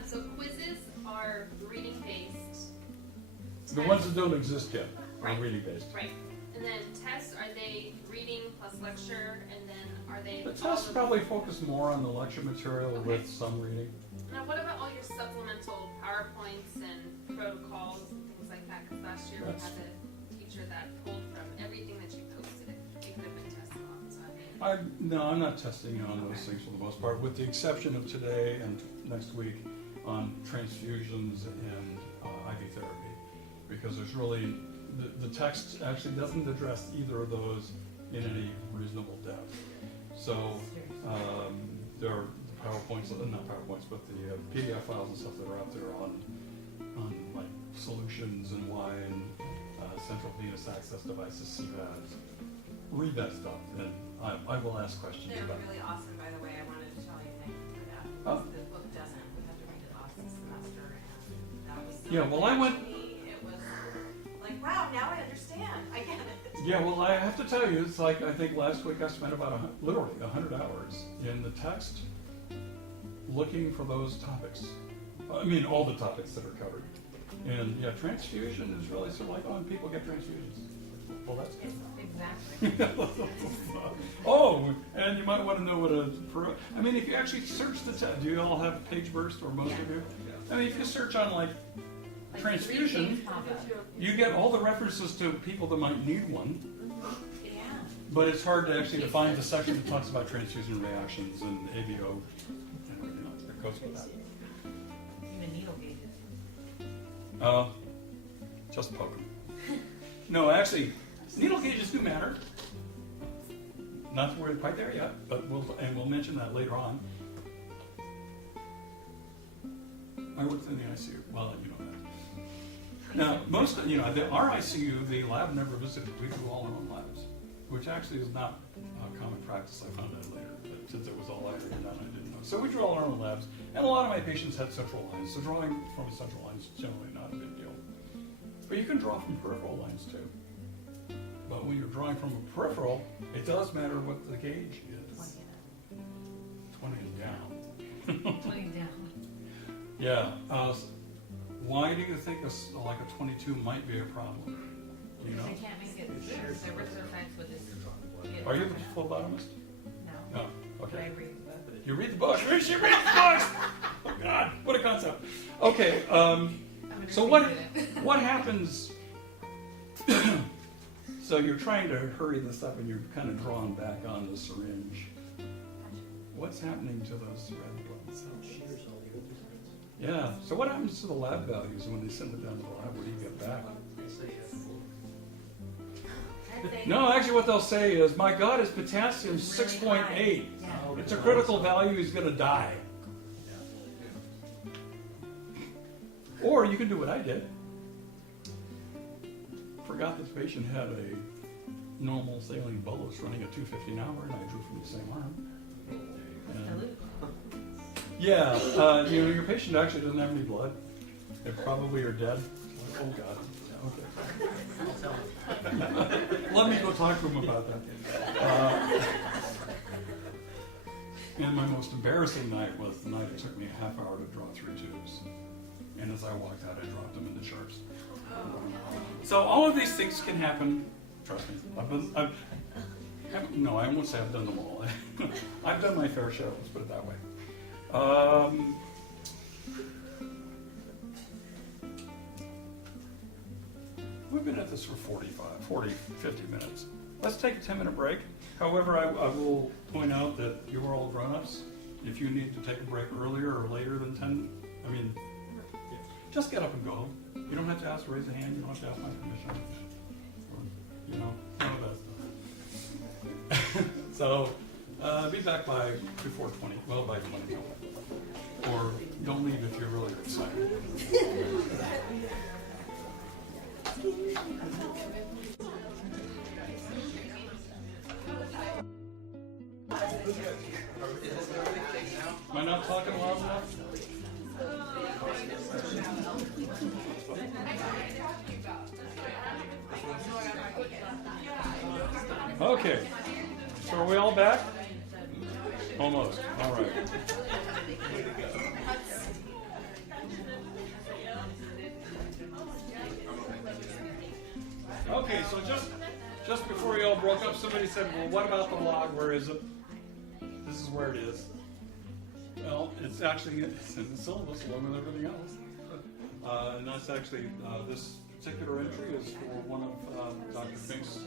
So quizzes are reading based. The ones that don't exist yet are Right. reading based. Right. And then tests, are they reading plus lecture, and then are they The tests probably focus more on the lecture material with some reading. Now what about all your supplemental PowerPoints and protocols and things like that? Because last year we That's- had a teacher that pulled from everything that you posted. We could have been testing on, so I mean. No, I'm not testing you on those things for the most part, with the exception of today and next week on transfusions and IV therapy, because there's really, the text actually doesn't address either of those in any reasonable depth. So there are PowerPoints, not PowerPoints, but the PDF files and stuff that are out there on like solutions and why and central venous access devices, CVADs. Read that stuff, and I will ask questions They're about it. really awesome, by the way. I wanted to tell you thank you for that. Oh. Because the book doesn't. We have to read it last semester, and that was so Yeah, well, I clear went- to me. It was like, wow, now I understand. I get it. Yeah, well, I have to tell you, it's like, I think last week I spent about literally 100 hours in the text looking for those topics. I mean, all the topics that are covered. And yeah, transfusion is really sort of like, oh, and people get transfusions. Well, that's good. Exactly. Oh, and you might want to know what I mean, if you actually search the text, do you all have page burst, or most of you? I mean, if you search on like transfusion, you get all the references to people that might need one, Yeah. but it's hard to actually find the section that talks about transfusion reactions and ABO and everything else that goes with that. Even needle gauges. Just poke 'em. No, actually, needle gauges do matter. Not that we're quite there yet, but we'll mention that later on. I worked in the ICU. Well, you know that. Now, our ICU, the lab never visited. We do all our own labs, which actually is not common practice. I found out later, that since it was all I had done, I didn't know. So we drew all our own labs, and a lot of my patients had central lines. So drawing from a central line is generally not a big deal. But you can draw from peripheral lines too. But when you're drawing from a peripheral, it does matter what the gauge is. 20 and down. 20 down. Yeah. Why do you think like a 22 might be a problem? You know? They can't make it through. Their risk effects would just get. Are you the phlebotomist? No. No. But I Okay. read the book. You read the book. She reads the books. Oh God, what a concept. Okay. So what happens? So you're trying to hurry this up, and you're kind of drawn back on the syringe. What's happening to those red blood cells? Shears all over the place. Yeah. So what happens to the lab values when they send it down to the lab? What do you get back? They say No, actually, what they'll say is, "My God, his potassium 6.8. It's a critical value. He's going to die." Or you can do what I did. Forgot this patient had a normal saline bolus running at 250 an hour, and I drew from the same arm. And yeah, your patient actually doesn't have any blood. They probably are dead. Oh God. Okay. I'll tell them. Let me go talk to him about that. And my most embarrassing night was the night it took me a half hour to draw 3 tubes. And as I walked out, I dropped them in the sharps. So all of these things can happen. Trust me. No, I won't say I've done them all. I've done my fair share. Let's put it that way. We've been at this for 40, 50 minutes. Let's take a 10-minute break. However, I will point out that you're all grown-ups. If you need to take a break earlier or later than 10, just get up and go. You don't have to ask to raise a hand. You don't have to ask my permission. Or, none of that stuff. So, be back before 20. Well, by 20. Or don't leave if you're really excited. Am I not talking loud enough? Okay. So are we all back? Almost. All right. Okay, so just before you all broke up, somebody said, well, what about the log? Where is it? This is where it is. Well, it's in the syllabus along with everything else. And that's actually, this particular entry is for one of Dr. Fink's,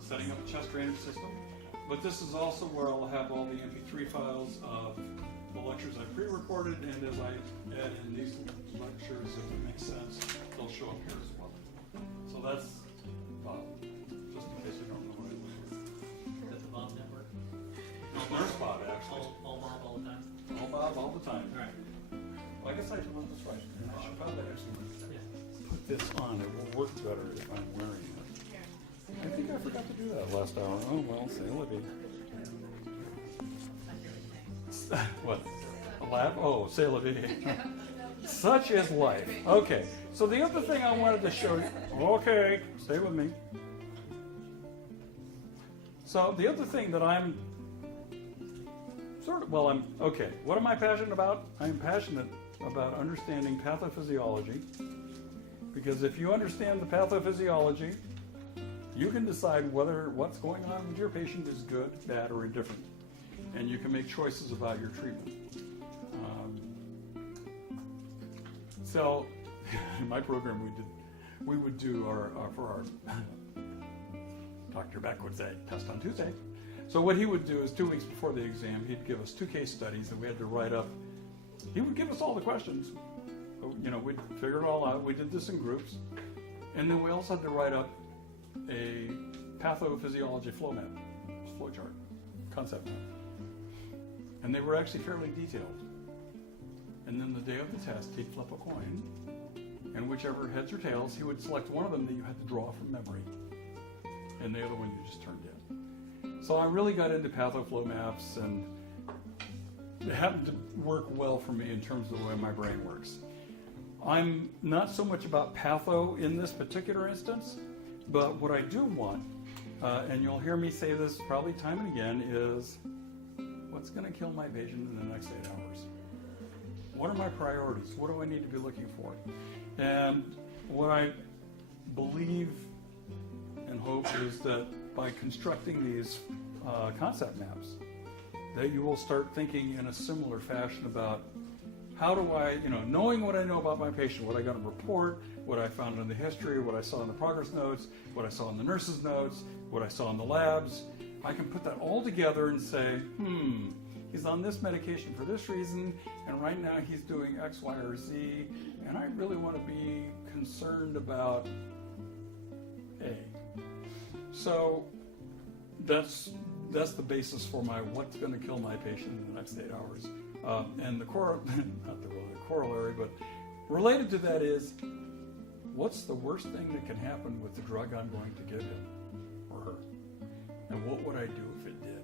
setting up a chest drainage system. But this is also where I'll have all the MP3 files of the lectures I pre-recorded, and as I add in these lectures, if it makes sense, they'll show up here as well. So that's Bob, just in case you don't know what I look for. Is that the Bob Network? No, there's Bob, actually. All Bob all the time? All Bob, all the time. All right. Well, I guess I can run this right. I should probably actually Yeah. put this on. It will work better if I'm wearing it. I think I forgot to do that last hour. Oh, well, say Libby. What? A lab? Oh, say Libby. Such is life. Okay, so the other thing I wanted to show you. Okay, stay with me. So the other thing that I'm okay. What am I passionate about? I'm passionate about understanding pathophysiology, because if you understand the pathophysiology, you can decide whether what's going on with your patient is good, bad, or indifferent, and you can make choices about your treatment. So, in my program, we would do for our Dr. Beck would say test on Tuesday. So what he would do is 2 weeks before the exam, he'd give us 2 case studies that we had to write up. He would give us all the questions. We'd figure it all out. We did this in groups, and then we also had to write up a pathophysiology flow chart, concept map. And they were actually fairly detailed. And then the day of the test, he'd flip a coin, and whichever heads or tails, he would select one of them that you had to draw from memory, and the other one you just turned in. So I really got into pathoflow maps, and it happened to work well for me in terms of the way my brain works. I'm not so much about patho in this particular instance, but what I do want, and you'll hear me say this probably time and again, is what's going to kill my patient in the next 8 hours. What are my priorities? What do I need to be looking for? And what I believe and hope is that by constructing these concept maps, that you will start thinking in a similar fashion about how do I, knowing what I know about my patient, what I got in the report, what I found in the history, what I saw in the progress notes, what I saw in the nurse's notes, what I saw in the labs, I can put that all together and say, he's on this medication for this reason, and right now he's doing X, Y, or Z, and I really want to be concerned about A. So that's the basis for my what's going to kill my patient in the next 8 hours. And the not the really corollary, but related to that is, what's the worst thing that can happen with the drug I'm going to give him or her? And what would I do if it did?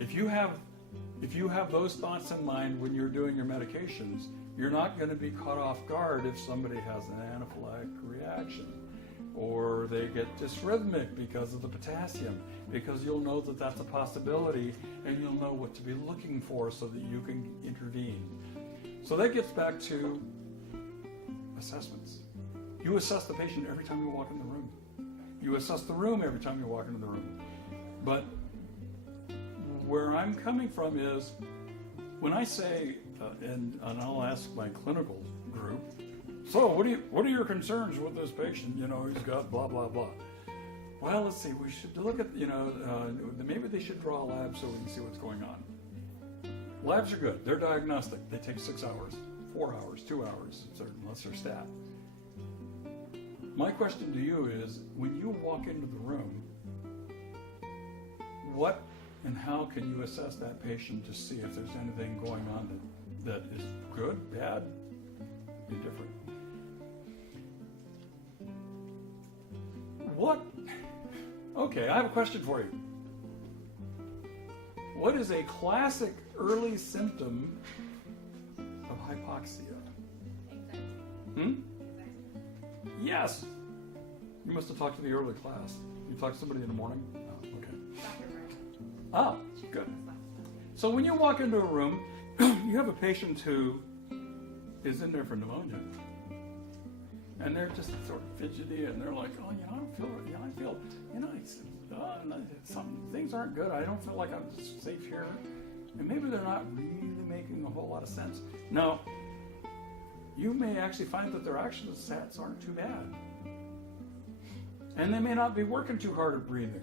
If you have those thoughts in mind when you're doing your medications, you're not going to be caught off guard if somebody has an anaphylactic reaction, or they get dysrhythmic because of the potassium, because you'll know that that's a possibility, and you'll know what to be looking for so that you can intervene. So that gets back to assessments. You assess the patient every time you walk in the room. You assess the room every time you walk into the room. But where I'm coming from is, when I say, and I'll ask my clinical group, so what are your concerns with this patient? He's got blah, blah, blah. Well, let's see, we should look at, maybe they should draw a lab so we can see what's going on. Labs are good. They're diagnostic. They take 6 hours, 4 hours, 2 hours, unless they're stat. My question to you is, when you walk into the room, what and how can you assess that patient to see if there's anything going on that is good, bad, indifferent? Okay, I have a question for you. What is a classic early symptom of hypoxia? Anxiety. Yes. You must have talked to the early class. You talked to somebody in the morning? Oh, okay. Ah, good. So when you walk into a room, you have a patient who is in there for pneumonia. And they're just sort of fidgety, and they're like, things aren't good. I don't feel like I'm safe here. And maybe they're not really making a whole lot of sense. Now, you may actually find that their action stats aren't too bad. And they may not be working too hard at breathing.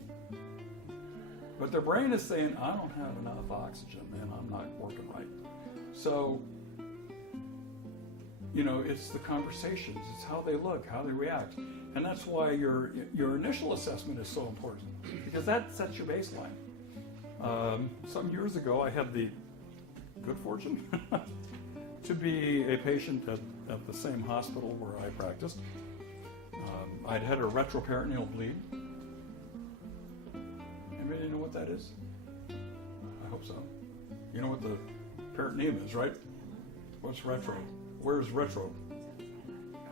But their brain is saying, I don't have enough oxygen, and I'm not working right. So, it's the conversations, it's how they look, how they react. And that's why your initial assessment is so important, because that sets your baseline. Some years ago, I had the good fortune to be a patient at the same hospital where I practiced. I'd had a retroperitoneal bleed. Anybody know what that is? I hope so. You know what the peritoneum is, right? What's retro? Where's retro?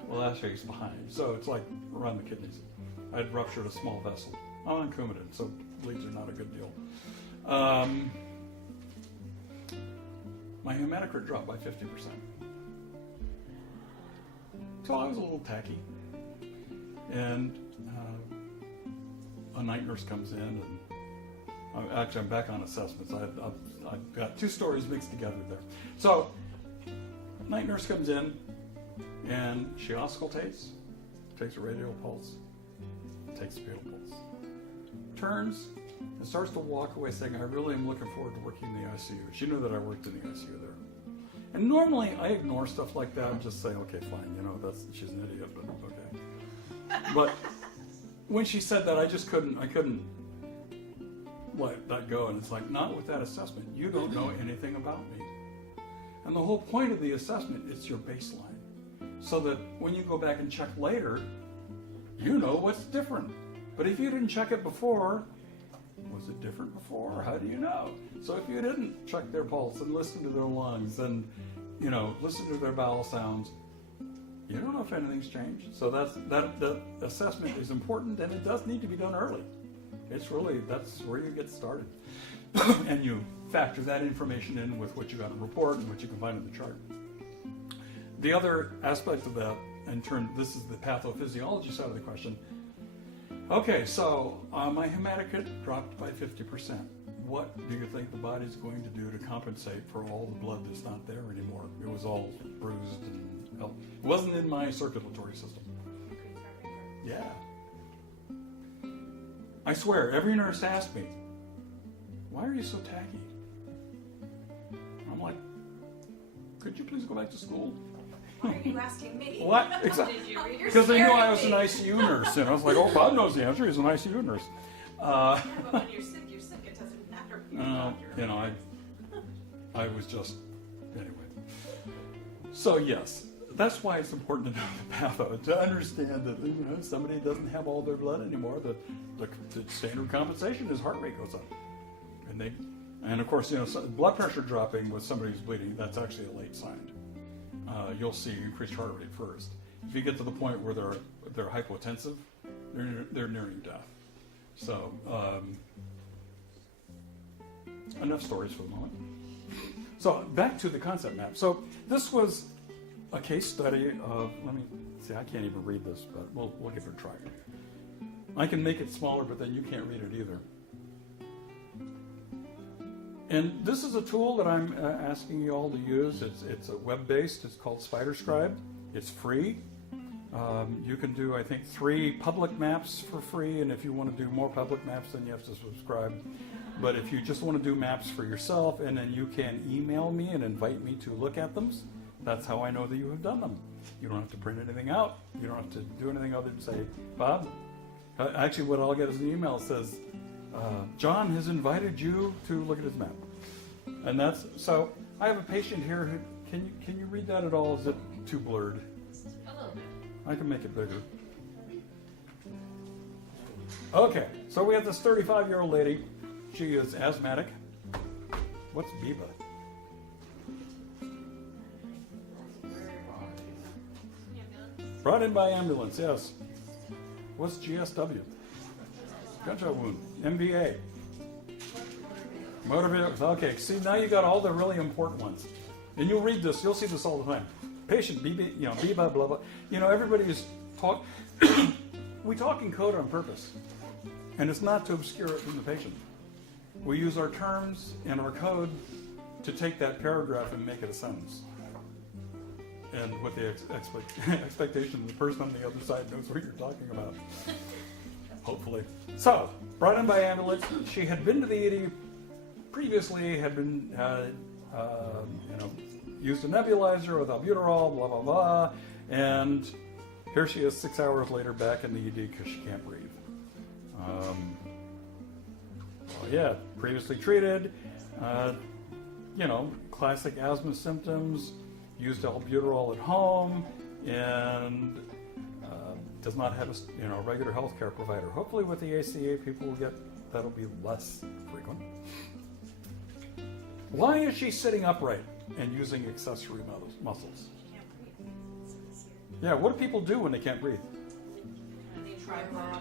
Well, actually, it's behind. So it's like around the kidneys. I'd ruptured a small vessel. I'm on Coumadin, so bleeds are not a good deal. My hematocrit dropped by 50%. So I was a little tacky. And a night nurse comes in, and I'm back on assessments. I've got two stories mixed together there. So, night nurse comes in, and she auscultates, takes a radial pulse, takes a fetal pulse, turns, and starts to walk away saying, I really am looking forward to working in the ICU. She knew that I worked in the ICU there. And normally I ignore stuff like that and just say, okay, fine, she's an idiot, but okay. But when she said that, I couldn't let that go. And it's like, not with that assessment. You don't know anything about me. And the whole point of the assessment is your baseline. So that when you go back and check later, you know what's different. But if you didn't check it before, was it different before? How do you know? So if you didn't check their pulse and listen to their lungs and, listen to their bowel sounds, you don't know if anything's changed. So that assessment is important, and it does need to be done early. That's where you get started. And you factor that information in with what you got in the report and what you can find in the chart. The other aspect of that, in turn, this is the pathophysiology side of the question. Okay, so my hematocrit dropped by 50%. What do you think the body's going to do to compensate for all the blood that's not there anymore? It was all bruised and it wasn't in my circulatory system. Yeah. I swear, every nurse asked me, why are you so tacky? I'm like, could you please go back to school? Why are you asking me? What? Exactly. Did you read You're Because they knew I was scaring an me. ICU nurse, and I was like, oh, Bob knows the answer. He's an ICU nurse. Yeah, but when you're sick, you're sick. It doesn't matter. Who you're a doctor. You know, I was just, anyway. So yes, that's why it's important to know the patho, to understand that, you know, somebody doesn't have all their blood anymore. The standard compensation is heart rate goes up, and of course, you know, blood pressure dropping with somebody who's bleeding, that's actually a late sign. You'll see increased heart rate first. If you get to the point where they're hypotensive, they're nearing death. So enough stories for the moment. So back to the concept map. So this was a case study of, let me see, I can't even read this, but we'll give it a try. I can make it smaller, but then you can't read it either. And this is a tool that I'm asking you all to use. It's a web-based. It's called SpiderScribe. It's free. You can do, I think, 3 public maps for free, and if you want to do more public maps, then you have to subscribe. But if you just want to do maps for yourself, and then you can email me and invite me to look at them, that's how I know that you have done them. You don't have to print anything out. You don't have to do anything other than say, Bob, actually what I'll get is an email that says, John has invited you to look at his map. And that's, so I have a patient here who, can you read that at all? Is it too blurred? A little bit. I can make it bigger. Okay, so we have this 35-year-old lady. She is asthmatic. What's BIBA? Brought in by ambulance, yes. What's GSW? Gunshot wound. MVA. Motor vehicles. Okay, see, now you got all the really important ones. And you'll read this, you'll see this all the time. Patient, BB, you know, BIBA, blah, blah. You know, everybody is talk. We talk in code on purpose. And it's not to obscure it from the patient. We use our terms and our code to take that paragraph and make it a sentence. And with the expectation the person on the other side knows what you're talking about. Hopefully. So, brought in by ambulance. She had been to the ED previously, had been, used a nebulizer with albuterol, blah, blah, blah. And here she is 6 hours later back in the ED because she can't breathe. Previously treated, classic asthma symptoms, used albuterol at home, and does not have a regular health care provider. Hopefully with the ACA, people will get, that'll be less frequent. Why is she sitting upright and using accessory muscles? Yeah, what do people do when they can't breathe?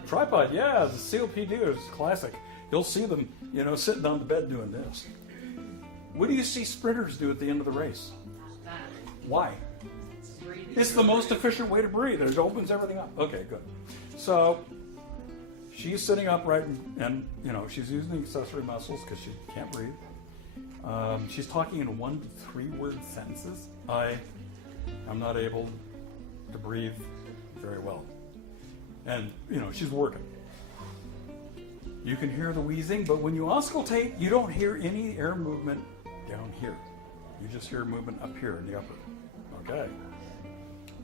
Tripod, yeah, the COPD is classic. You'll see them, sitting on the bed doing this. What do you see sprinters do at the end of the race? Why? It's the most efficient way to breathe. It opens everything up. Okay, good. So she's sitting upright and she's using the accessory muscles because she can't breathe. She's talking in 1 to 3 word sentences. I'm not able to breathe very well. And, she's working. You can hear the wheezing, but when you auscultate, you don't hear any air movement down here. You just hear movement up here in the upper. Okay.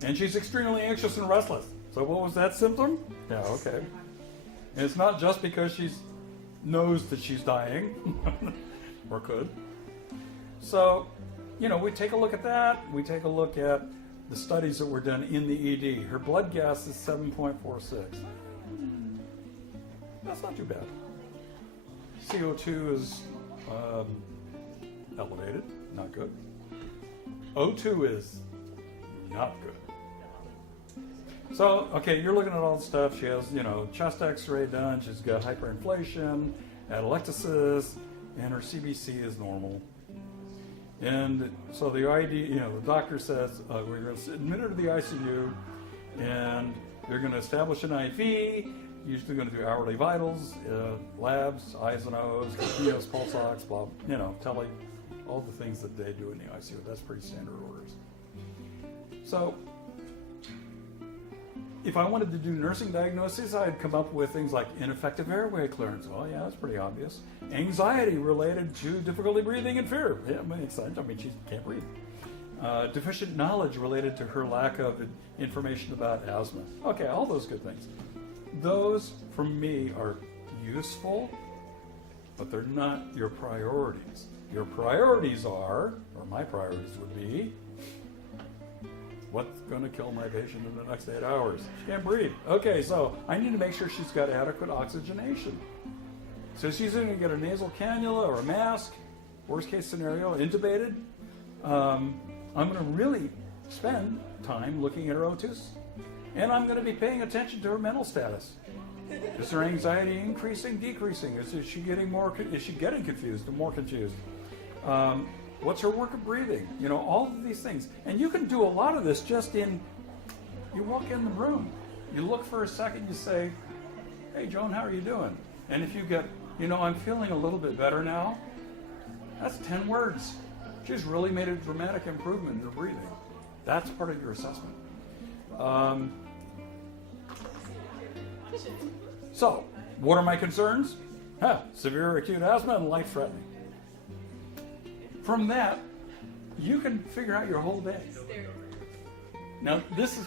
And she's extremely anxious and restless. So what was that symptom? Yeah, okay. And it's not just because she knows that she's dying, or could. So, we take a look at that. We take a look at the studies that were done in the ED. Her blood gas is 7.46. That's not too bad. CO2 is elevated, not good. O2 is not good. So, okay, you're looking at all the stuff. She has, chest x-ray done. She's got hyperinflation, atelectasis, and her CBC is normal. And so the idea, the doctor says, we're going to admit her to the ICU, and they're going to establish an IV, usually going to do hourly vitals, labs, I's and O's, continuous pulse ox, blah, tele, all the things that they do in the ICU. That's pretty standard orders. So if I wanted to do nursing diagnoses, I'd come up with things like ineffective airway clearance. Well, yeah, that's pretty obvious. Anxiety related to difficulty breathing and fear. Yeah, it makes sense. I mean, she can't breathe. Deficient knowledge related to her lack of information about asthma. Okay, all those good things. Those, for me, are useful, but they're not your priorities. Your priorities are, or my priorities would be, what's going to kill my patient in the next 8 hours? She can't breathe. Okay, so I need to make sure she's got adequate oxygenation. So she's going to get a nasal cannula or a mask, worst case scenario, intubated. I'm going to really spend time looking at her O2s. And I'm going to be paying attention to her mental status. Is her anxiety increasing, decreasing? Is she getting confused or more confused? What's her work of breathing? All of these things. And you can do a lot of this just you walk in the room. You look for a second, you say, hey, Joan, how are you doing? And if you get, I'm feeling a little bit better now, that's 10 words. She's really made a dramatic improvement in her breathing. That's part of your assessment. So, what are my concerns? Severe acute asthma and life-threatening. From that, you can figure out your whole day. Now, this is...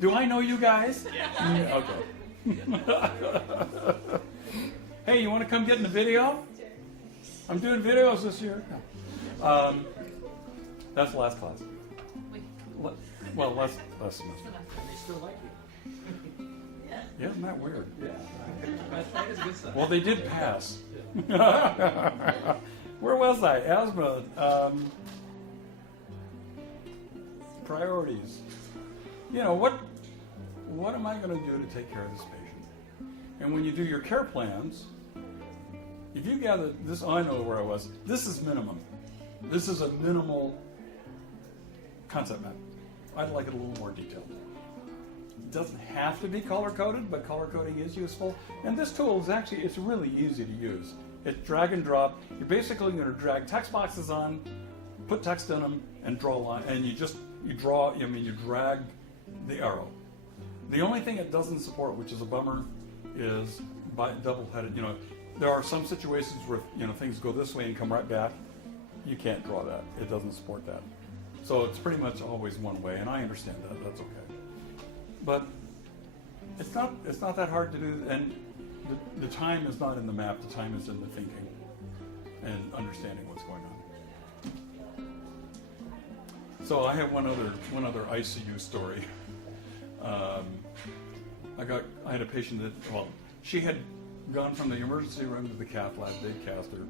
Do I know you guys? Yeah. Okay. Hey, you want to come get in the video? I'm doing videos this year. That's the last class. Well, last semester. And they still like you. Yeah, isn't that weird? Yeah. That is a good sign. Well, they did pass. Where was I? Asthma. Priorities. What am I going to do to take care of this patient? And when you do your care plans, if you gather this, I know where I was. This is minimum. This is a minimal concept map. I'd like it a little more detailed. It doesn't have to be color-coded, but color coding is useful. And this tool is it's really easy to use. It's drag and drop. You're basically going to drag text boxes on, put text in them, and draw a line. And you drag the arrow. The only thing it doesn't support, which is a bummer, is double-headed. There are some situations where things go this way and come right back. You can't draw that. It doesn't support that. So it's pretty much always one way, and I understand that. That's okay. But it's not that hard to do, and the time is not in the map. The time is in the thinking and understanding what's going on. So I have one other ICU story. I had a patient that, she had gone from the emergency room to the cath lab. They'd cast her,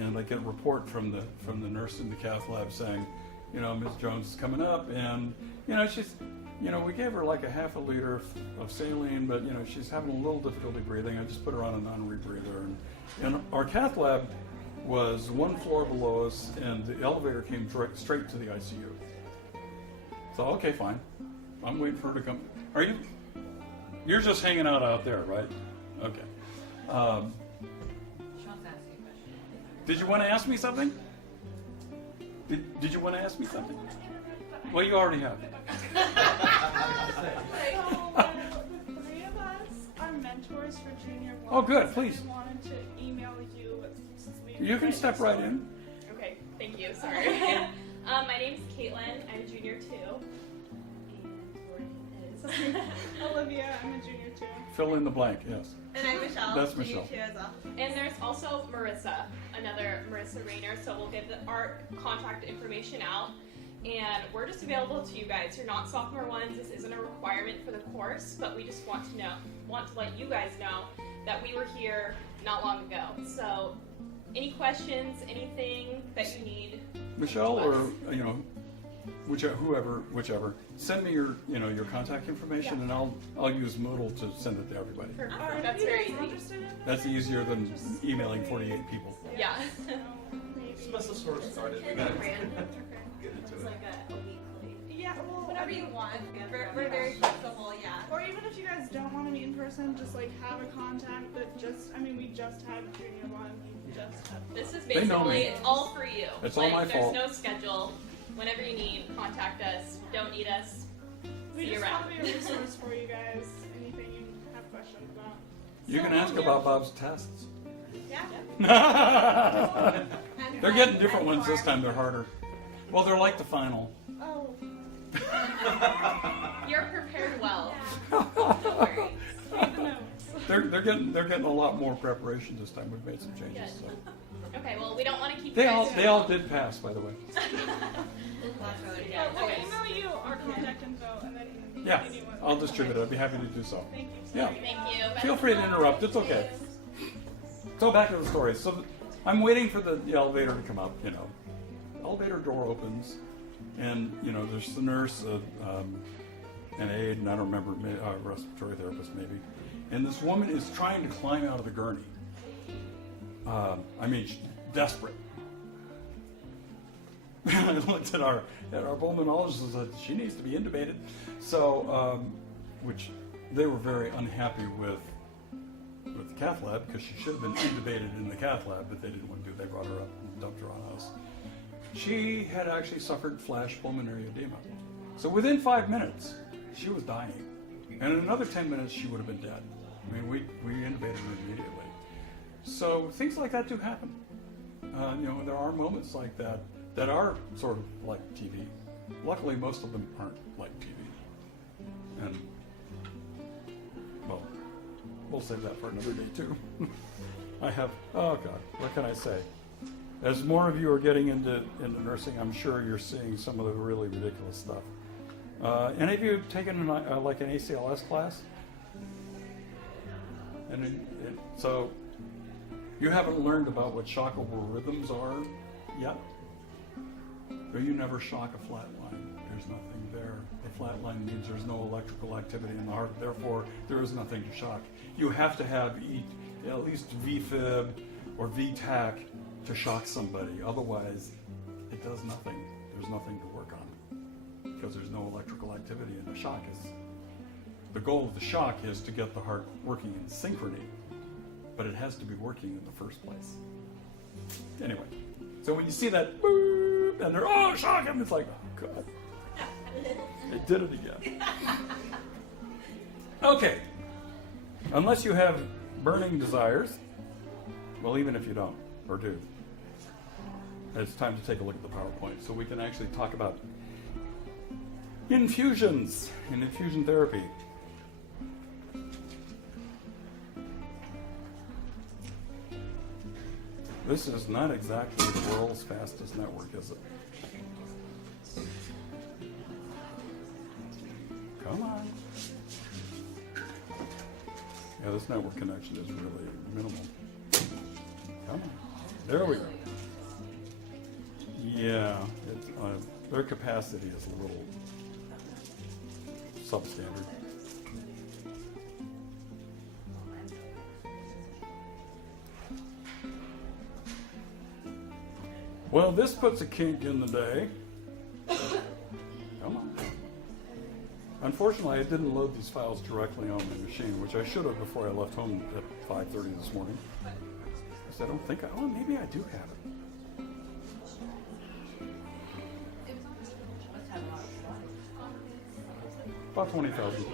and I get a report from the nurse in the cath lab saying, Ms. Jones is coming up, and she's, we gave her like a half a liter of saline, but she's having a little difficulty breathing. I just put her on a non-rebreather, and our cath lab was one floor below us, and the elevator came straight to the ICU. So okay, fine. I'm waiting for her to come. Are you? You're just hanging out there, right? Okay. She wants to ask you a question. Did you want to ask me something? Did you want to ask me something? Well, you already have. So, the three of us are mentors for Junior 1. Oh, good, please. I wanted to email you. Since You can step right in. Okay, thank you. Sorry. My name's Caitlin. I'm junior 2. And Jordan is. Olivia, I'm a junior 2. Fill in the blank, yes. And I'm Michelle. That's junior Michelle. 2 as well. And there's also Marissa, another Marissa Rayner. So we'll get our contact information out. And we're just available to you guys. You're not sophomore ones. This isn't a requirement for the course, but we just want to let you guys know that we were here not long ago. So, any questions, anything that you need? Michelle, or whichever. Send me your your contact information, and I'll use Moodle to send it to everybody. Perfect. That's very easy. That's easier than emailing 48 people. Yeah. This must have sort of started. We gotta get into It's it. like a week late. Yeah, well, Whatever you want. We're very flexible, yeah. or even if you guys don't want to meet in person, just like have a contact that we just had junior one. You just had. This is They know me. basically it's all for you. It's all my fault. There's no schedule. Whenever you need, contact us. Don't need us. We See you just around. want to be a resource for you guys. Anything you have questions about. You can ask about Bob's tests. Yeah. They're getting different ones this time. They're harder. Well, they're like the final. Oh. You're prepared well. Read the notes. They're getting a lot more preparation this time. We've made some changes. So. Okay, well, we don't want to keep They you all guys. did pass, by the way. Yeah, We'll okay. email you our contact info and then Yeah, if you need one. I'll distribute it. I'd be happy to do so. Thank you. Yeah. Thank you. Feel free to interrupt. It's okay. So back to the story. So I'm waiting for the elevator to come up. Elevator door opens, and there's the nurse, an aide, and I don't remember, a respiratory therapist maybe. And this woman is trying to climb out of the gurney. She's desperate. I looked at our pulmonologist and said she needs to be intubated. So, which they were very unhappy with the cath lab because she should have been intubated in the cath lab, but they didn't want to do it. They brought her up and dumped her on us. She had actually suffered flash pulmonary edema. So within 5 minutes, she was dying. And in another 10 minutes, she would have been dead. We intubated her immediately. So things like that do happen. There are moments like that are sort of like TV. Luckily, most of them aren't like TV. And, well, we'll save that for another day too. oh God, what can I say? As more of you are getting into nursing, I'm sure you're seeing some of the really ridiculous stuff. Any of you have taken like an ACLS class? So you haven't learned about what shockable rhythms are yet? Or you never shock a flat line. There's nothing there. A flat line means there's no electrical activity in the heart. Therefore, there is nothing to shock. You have to have at least VFib or VTAC to shock somebody. Otherwise, it does nothing. There's nothing to work on because there's no electrical activity, and the goal of the shock is to get the heart working in synchrony, but it has to be working in the first place. Anyway, so when you see that boop, and they're shock him, it's like, oh God, they did it again. Okay, unless you have burning desires, well, even if you don't or do, it's time to take a look at the PowerPoint so we can actually talk about infusions and infusion therapy. This is not exactly the world's fastest network, is it? Come on. Yeah, this network connection is really minimal. Come on. There we go. Yeah, their capacity is a little substandard. Well, this puts a kink in the day. Come on. Unfortunately, I didn't load these files directly on my machine, which I should have before I left home at 5:30 this morning. Because I don't think maybe I do have it. About 20,000.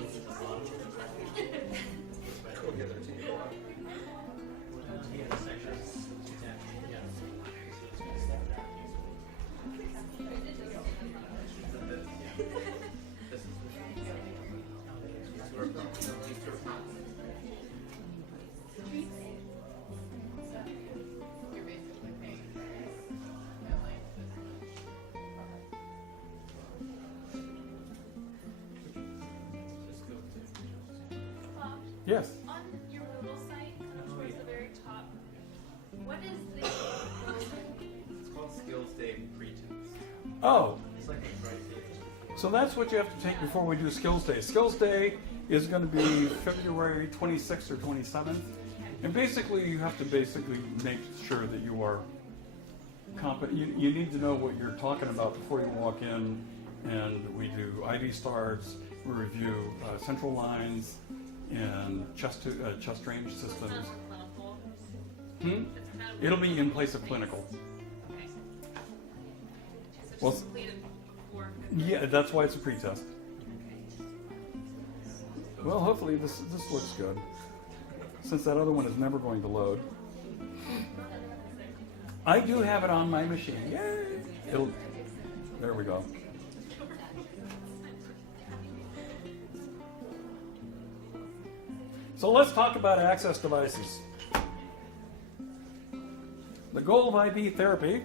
Yes. On your Moodle site, towards the very top, what is the It's called Skills Day Pretense. Oh, It's like a So that's what you have to take before we do Skills Day. Skills Day is going to be February 26th or 27th. And basically, you have to make sure that you are competent. You need to know what you're talking about before you walk in. And we do ID starts, we review central lines and chest range systems. It'll be in place of clinical. Okay. So Well, just completed before. Yeah, that's why it's a pretest. Well, hopefully this looks good, since that other one is never going to load. I do have it on my machine. Yay! There we go. So let's talk about access devices. The goal of IV therapy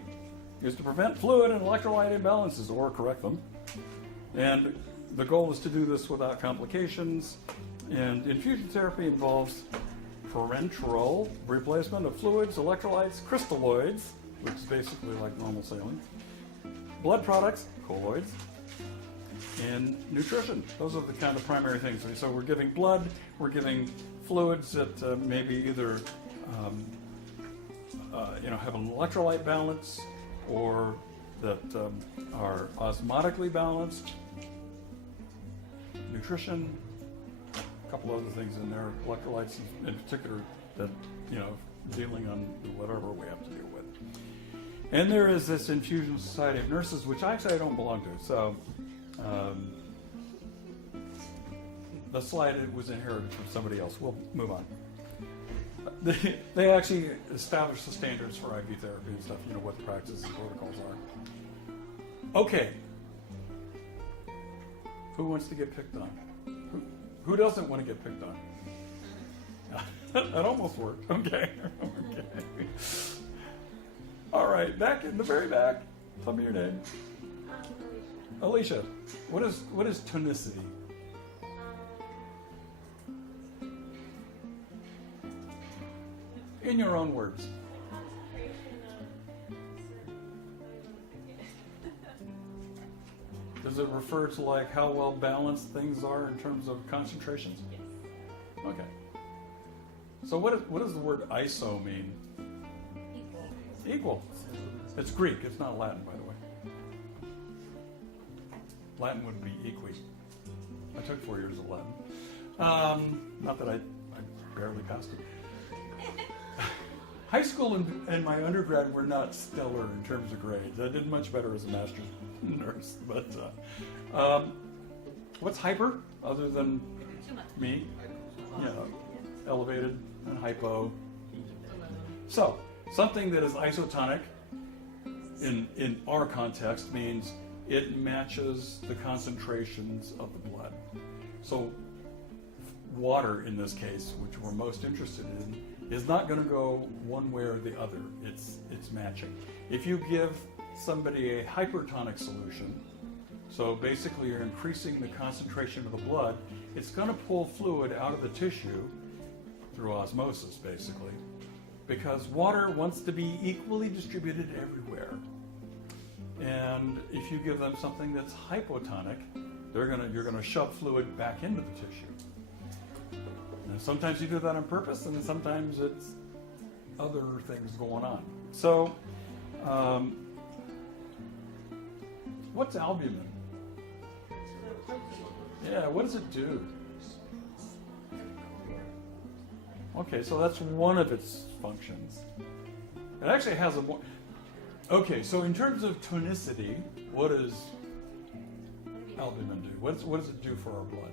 is to prevent fluid and electrolyte imbalances or correct them. And the goal is to do this without complications. And infusion therapy involves parenteral replacement of fluids, electrolytes, crystalloids, which is basically like normal saline, blood products, colloids, and nutrition. Those are the kind of primary things. So we're giving blood, we're giving fluids that maybe either have an electrolyte balance or that are osmotically balanced. Nutrition, a couple other things in there, electrolytes in particular that, dealing on whatever we have to deal with. And there is this Infusion Society of Nurses, which actually I don't belong to. So the slide was inherited from somebody else. We'll move on. They actually establish the standards for IV therapy and stuff, what the practices and protocols are. Okay. Who wants to get picked on? Who doesn't want to get picked on? That almost worked. Okay. Okay. All right, back in the very back. Tell me your name. Alicia, what is tonicity? In your own words. Does it refer to like how well balanced things are in terms of concentrations? Yes. Okay. So what does the word iso mean? Equal. It's Greek. It's not Latin, by the way. Latin would be equi. I took 4 years of Latin. Not that I barely passed it. High school and my undergrad were not stellar in terms of grades. I did much better as a master's nurse. But what's hyper other than me? Elevated and hypo. So something that is isotonic in our context means it matches the concentrations of the blood. So water in this case, which we're most interested in, is not going to go one way or the other. It's matching. If you give somebody a hypertonic solution, so basically you're increasing the concentration of the blood, it's going to pull fluid out of the tissue through osmosis, basically, because water wants to be equally distributed everywhere. And if you give them something that's hypotonic, you're going to shove fluid back into the tissue. And sometimes you do that on purpose, and sometimes it's other things going on. So, what's albumin? Yeah, what does it do? Okay, so that's one of its functions. It actually has a more... Okay, so in terms of tonicity, what does albumin do? What does it do for our blood?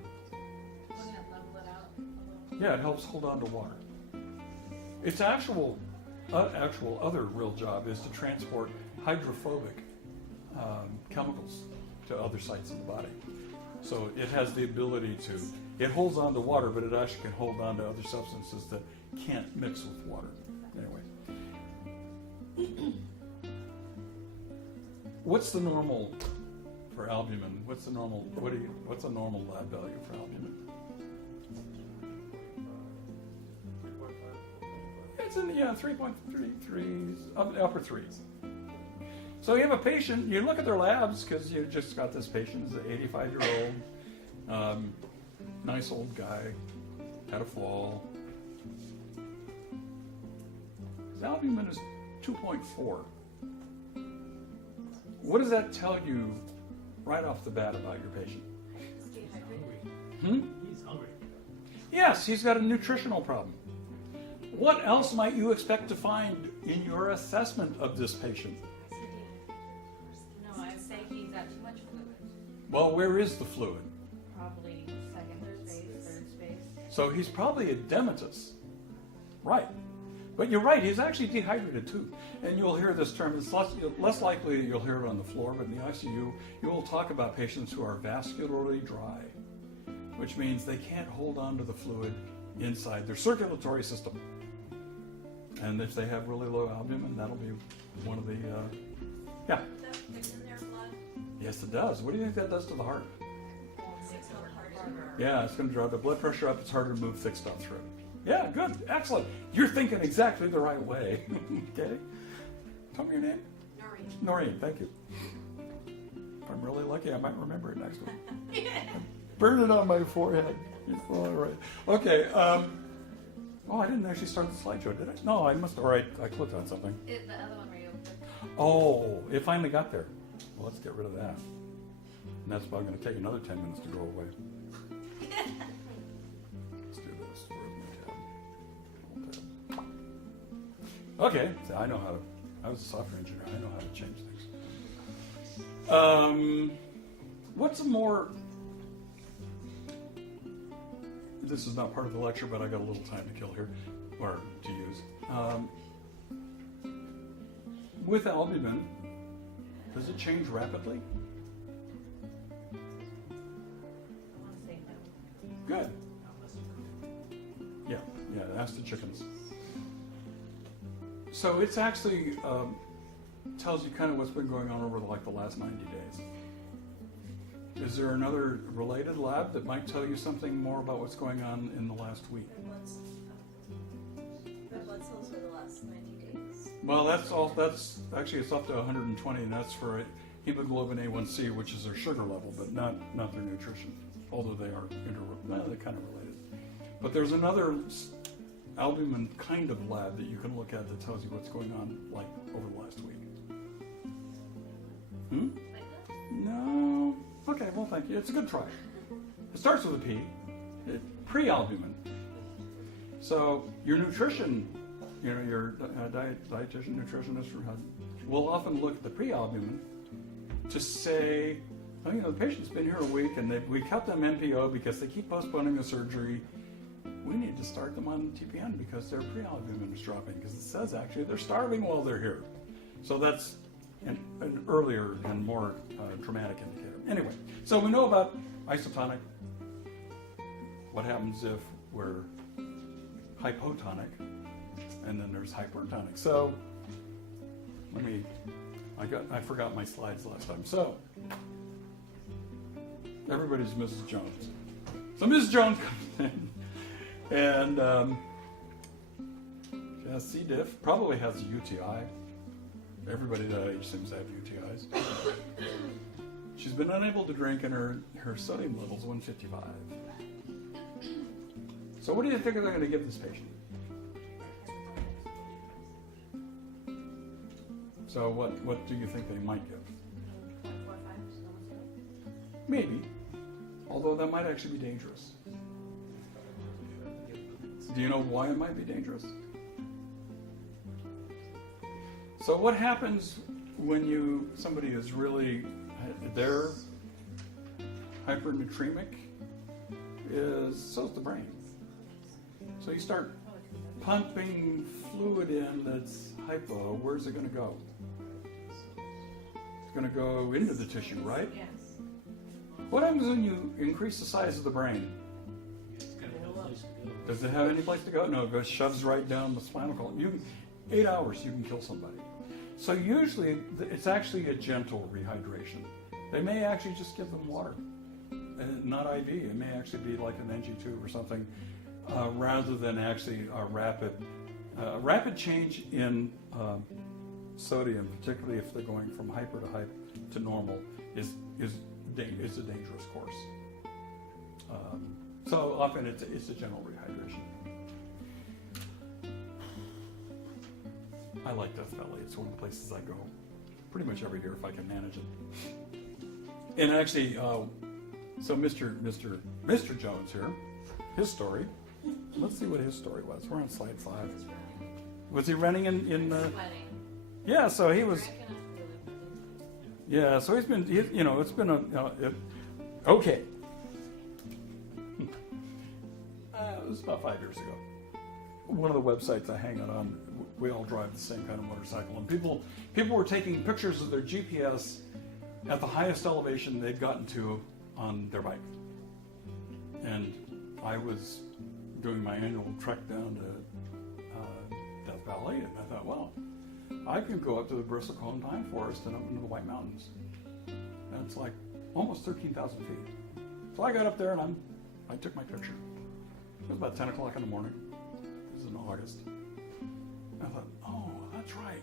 Yeah, it helps hold on to water. Its actual other real job is to transport hydrophobic chemicals to other sites in the body. So it has the ability to, it holds on to water, but it actually can hold on to other substances that can't mix with water. Anyway. What's the normal for albumin? What's a normal lab value for albumin? It's in 3.33, upper threes. So you have a patient, you look at their labs, because you just got this patient, is an 85-year-old, nice old guy, had a fall. His albumin is 2.4. What does that tell you right off the bat about your patient? He's hungry. Yes, he's got a nutritional problem. What else might you expect to find in your assessment of this patient? No, I'd say he's got too much fluid. Well, where is the fluid? Probably second space, third space. So he's probably edematous. Right. But you're right, he's actually dehydrated too. And you'll hear this term, it's less likely you'll hear it on the floor, but in the ICU, you will talk about patients who are vascularly dry, which means they can't hold on to the fluid inside their circulatory system. And if they have really low albumin, that'll be one of the, yeah. That gets in their blood. Yes, it does. What do you think that does to the heart? Makes it harder. Yeah, it's going to drive the blood pressure up. It's harder to move thick stuff through. Yeah, good. Excellent. You're thinking exactly the right way. Okay? Tell me your name. Noreen. Noreen, thank you. If I'm really lucky, I might remember it next one. Burn it on my forehead. All right. Okay. Oh, I didn't actually start the slideshow, did I? No, I must. All right, I clicked on something. The other one where you Oh, it finally got there. Well, let's get rid of that. And that's probably going to take another 10 minutes to go away. Let's do this. Where's my tab? Okay, so I know how to. I was a software engineer. I know how to change things. What's a more? This is not part of the lecture, but I got a little time to kill here, or to use. With albumin, does it change rapidly? I want to say no. Good. Yeah, ask the chickens. So it's actually tells you kind of what's been going on over like the last 90 days. Is there another related lab that might tell you something more about what's going on in the last week? Red blood cells for the last 90 days. Well, that's actually it's up to 120, and that's for hemoglobin A1C, which is their sugar level, but not their nutrition. Although they're kind of related. But there's another albumin kind of lab that you can look at that tells you what's going on like over the last week. No. Okay, well, thank you. It's a good try. It starts with a P. Pre-albumin. So your nutrition, your dietitian, nutritionist, will often look at the pre-albumin to say, oh, the patient's been here a week and we kept them NPO because they keep postponing the surgery. We need to start them on TPN because their pre-albumin is dropping because it says actually they're starving while they're here. So that's an earlier and more dramatic indicator. Anyway, so we know about isotonic. What happens if we're hypotonic? And then there's hypertonic. So I forgot my slides last time. So everybody's Mrs. Jones. So Mrs. Jones comes in and she has C. diff, probably has a UTI. Everybody that age seems to have UTIs. She's been unable to drink and her sodium level's 155. So what do you think they're going to give this patient? So what do you think they might give? Maybe. Although that might actually be dangerous. Do you know why it might be dangerous? So what happens when somebody is really, they're hypernatremic, so's the brain. So you start pumping fluid in that's hypo, where's it going to go? It's going to go into the tissue, right? Yes. What happens when you increase the size of the brain? It's got no place to go. Does it have any place to go? No, it goes shoves right down the spinal column. 8 hours you can kill somebody. So usually it's actually a gentle rehydration. They may actually just give them water, and not IV. It may actually be like an NG tube or something, rather than actually a rapid change in sodium, particularly if they're going from hyper to normal, is a dangerous course. So often it's a general rehydration. I like Death Valley. It's one of the places I go pretty much every year if I can manage it. And actually, so Mr. Jones here, his story. Let's see what his story was. We're on slide 5. Was he running in Sweating. Yeah, so he was. Drinking is really Yeah, so it's been okay. It was about 5 years ago. One of the websites I hang out on, we all drive the same kind of motorcycle, and people were taking pictures of their GPS at the highest elevation they'd gotten to on their bike. And I was doing my annual trek down to Death Valley, and I thought, well, I can go up to the Bristlecone Pine Forest and up into the White Mountains. And it's like almost 13,000 feet. So I got up there and I took my picture. It was about 10 o'clock in the morning. This is in August. And I thought, oh, that's right.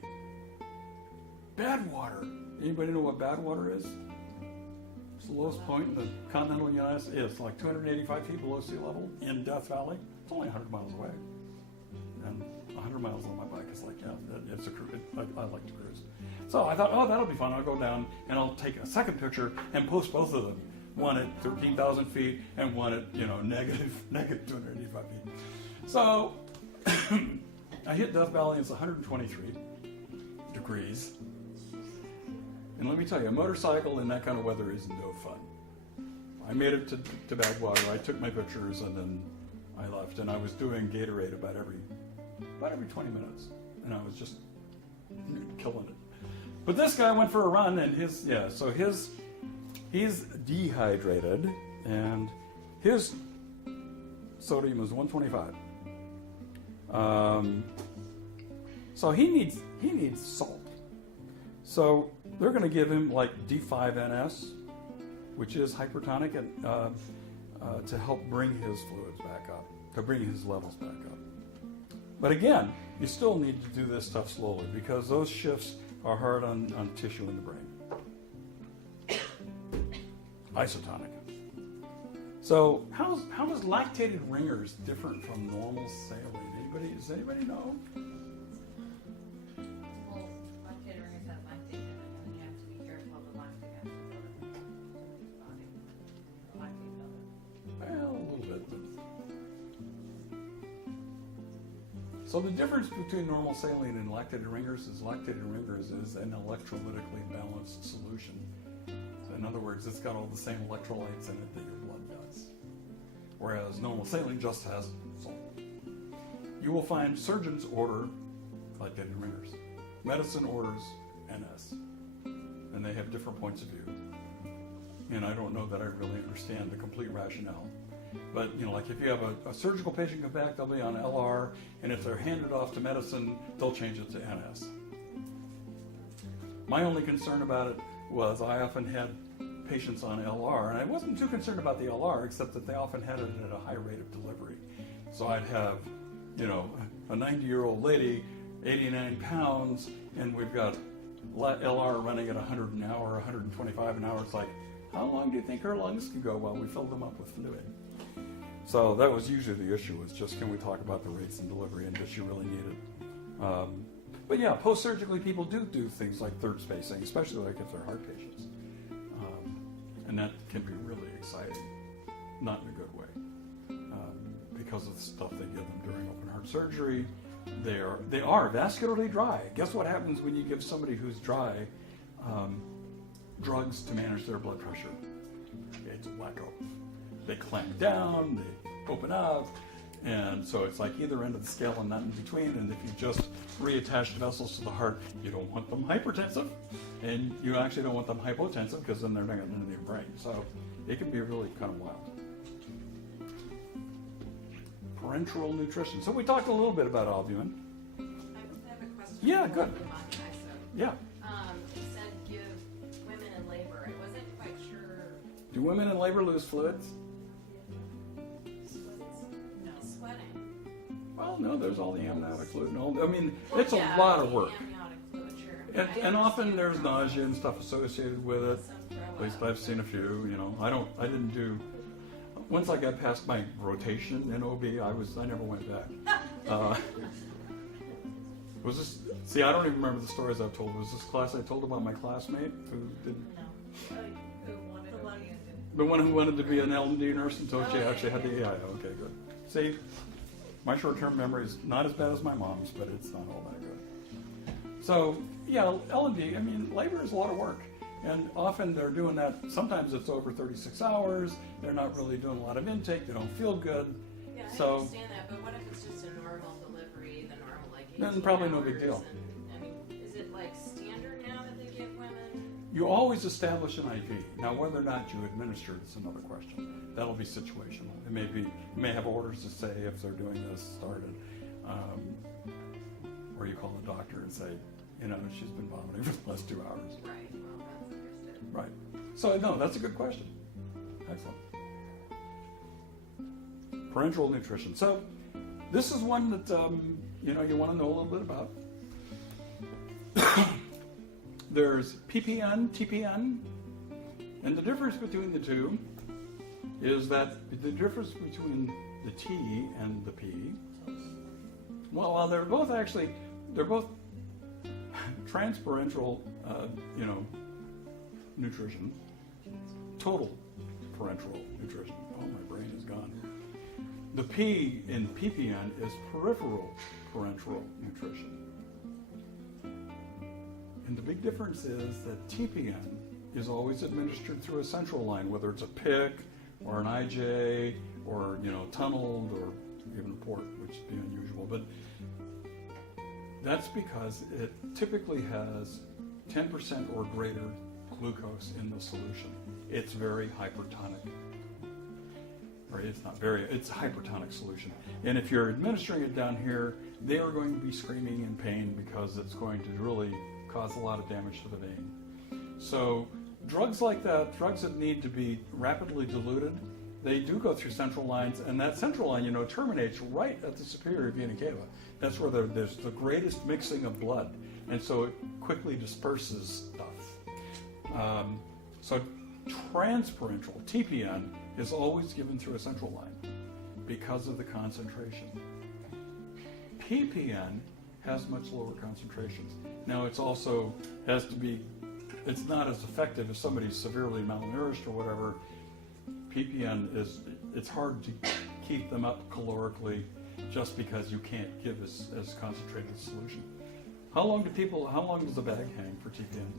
Badwater. Anybody know what Badwater is? It's the lowest point in the continental United States. It's like 285 feet below sea level in Death Valley. It's only 100 miles away. And 100 miles on my bike is like, yeah, it's a cruise. I like to cruise. So I thought, oh, that'll be fun. I'll go down and I'll take a second picture and post both of them. One at 13,000 feet and one at, negative 285 feet. So I hit Death Valley and it's 123 degrees. And let me tell you, a motorcycle in that kind of weather is no fun. I made it to Badwater. I took my pictures and then I left. And I was doing Gatorade about every 20 minutes. And I was just killing it. But this guy went for a run and he's dehydrated and his sodium is 125. So he needs salt. So they're going to give him like D5NS, which is hypertonic, and to help bring his fluids back up, to bring his levels back up. But again, you still need to do this stuff slowly because those shifts are hard on tissue in the brain. Isotonic. So how is lactated ringers different from normal saline? Does anybody know? Well, lactate ringers have lactate in it, and you have to be careful of the lactic acid buildup in the body. The lactate buildup. Well, a little bit. So the difference between normal saline and lactated ringers is an electrolytically balanced solution. So in other words, it's got all the same electrolytes in it that your blood does. Whereas normal saline just has salt. You will find surgeons order lactated ringers. Medicine orders NS. And they have different points of view. And I don't know that I really understand the complete rationale. But, like if you have a surgical patient come back, they'll be on LR, and if they're handed off to medicine, they'll change it to NS. My only concern about it was I often had patients on LR, and I wasn't too concerned about the LR, except that they often had it at a high rate of delivery. So I'd have, a 90-year-old lady, 89 pounds, and we've got LR running at 100 an hour, 125 an hour. It's like, how long do you think her lungs can go? Well, we filled them up with fluid. So that was usually the issue, was just can we talk about the rates and delivery and does she really need it? But yeah, post-surgically people do things like third spacing, especially like if they're heart patients. And that can be really exciting, not in a good way. Because of the stuff they give them during open heart surgery. They are vascularly dry. Guess what happens when you give somebody who's dry drugs to manage their blood pressure? It's wacko. They clamp down, they open up, and so it's like either end of the scale and not in between. And if you just reattach the vessels to the heart, you don't want them hypertensive, and you actually don't want them hypotensive because then they're not going to into your brain. So it can be really kind of wild. Parenteral nutrition. So we talked a little bit about albumin. I have a question. Yeah, good. Yeah. You said give women in labor. I wasn't quite sure. Do women in labor lose fluids? No. Sweating. Well, no, there's all the amniotic fluid. No, I mean, it's a lot of work. Amniotic fluid, sure. And often there's nausea and stuff associated with it. At least I've seen a few, you know. I didn't do, once I got past my rotation in OB, I never went back. Was this, see, I don't even remember the stories I've told. Was this class I told about my classmate who did, the one who wanted to be an L&D nurse until she actually had the AIO? Okay, good. See, my short-term memory is not as bad as my mom's, but it's not all that good. So, yeah, L&D, I mean, labor is a lot of work. And often they're doing that, sometimes it's over 36 hours, they're not really doing a lot of intake, they don't feel good. Yeah, I So, understand that, but what if it's just a normal delivery, the normal like 18 then probably no big hours, deal. And, I mean, is it like standard now that they give women? You always establish an IV. Now, whether or not you administer it is another question. That'll be situational. It may be, you may have orders to say if they're doing this, started, or you call the doctor and say, you know, she's been vomiting for the last 2 hours. Right, well, that's understood. Right. So, no, that's a good question. Excellent. Parenteral nutrition. So, this is one that, you know, you want to know a little bit about. There's PPN, TPN, and the difference between the two is that the difference between the T and the P, well, they're both transparental, you know, nutrition, total parenteral nutrition. Oh, my brain is gone. The P in PPN is peripheral parenteral nutrition. And the big difference is that TPN is always administered through a central line, whether it's a PIC or an IJ or, you know, tunneled or even a port, which would be unusual. But that's because it typically has 10% or greater glucose in the solution. It's very hypertonic. Or it's not very, it's a hypertonic solution. And if you're administering it down here, they are going to be screaming in pain because it's going to really cause a lot of damage to the vein. So drugs like that, drugs that need to be rapidly diluted, they do go through central lines, and that central line, you know, terminates right at the superior vena cava. That's where there's the greatest mixing of blood, and so it quickly disperses stuff. So transparenteral, TPN, is always given through a central line because of the concentration. PPN has much lower concentrations. Now it's also has to be, it's not as effective if somebody's severely malnourished or whatever. PPN is, it's hard to keep them up calorically just because you can't give as concentrated a solution. How long does the bag hang for TPN?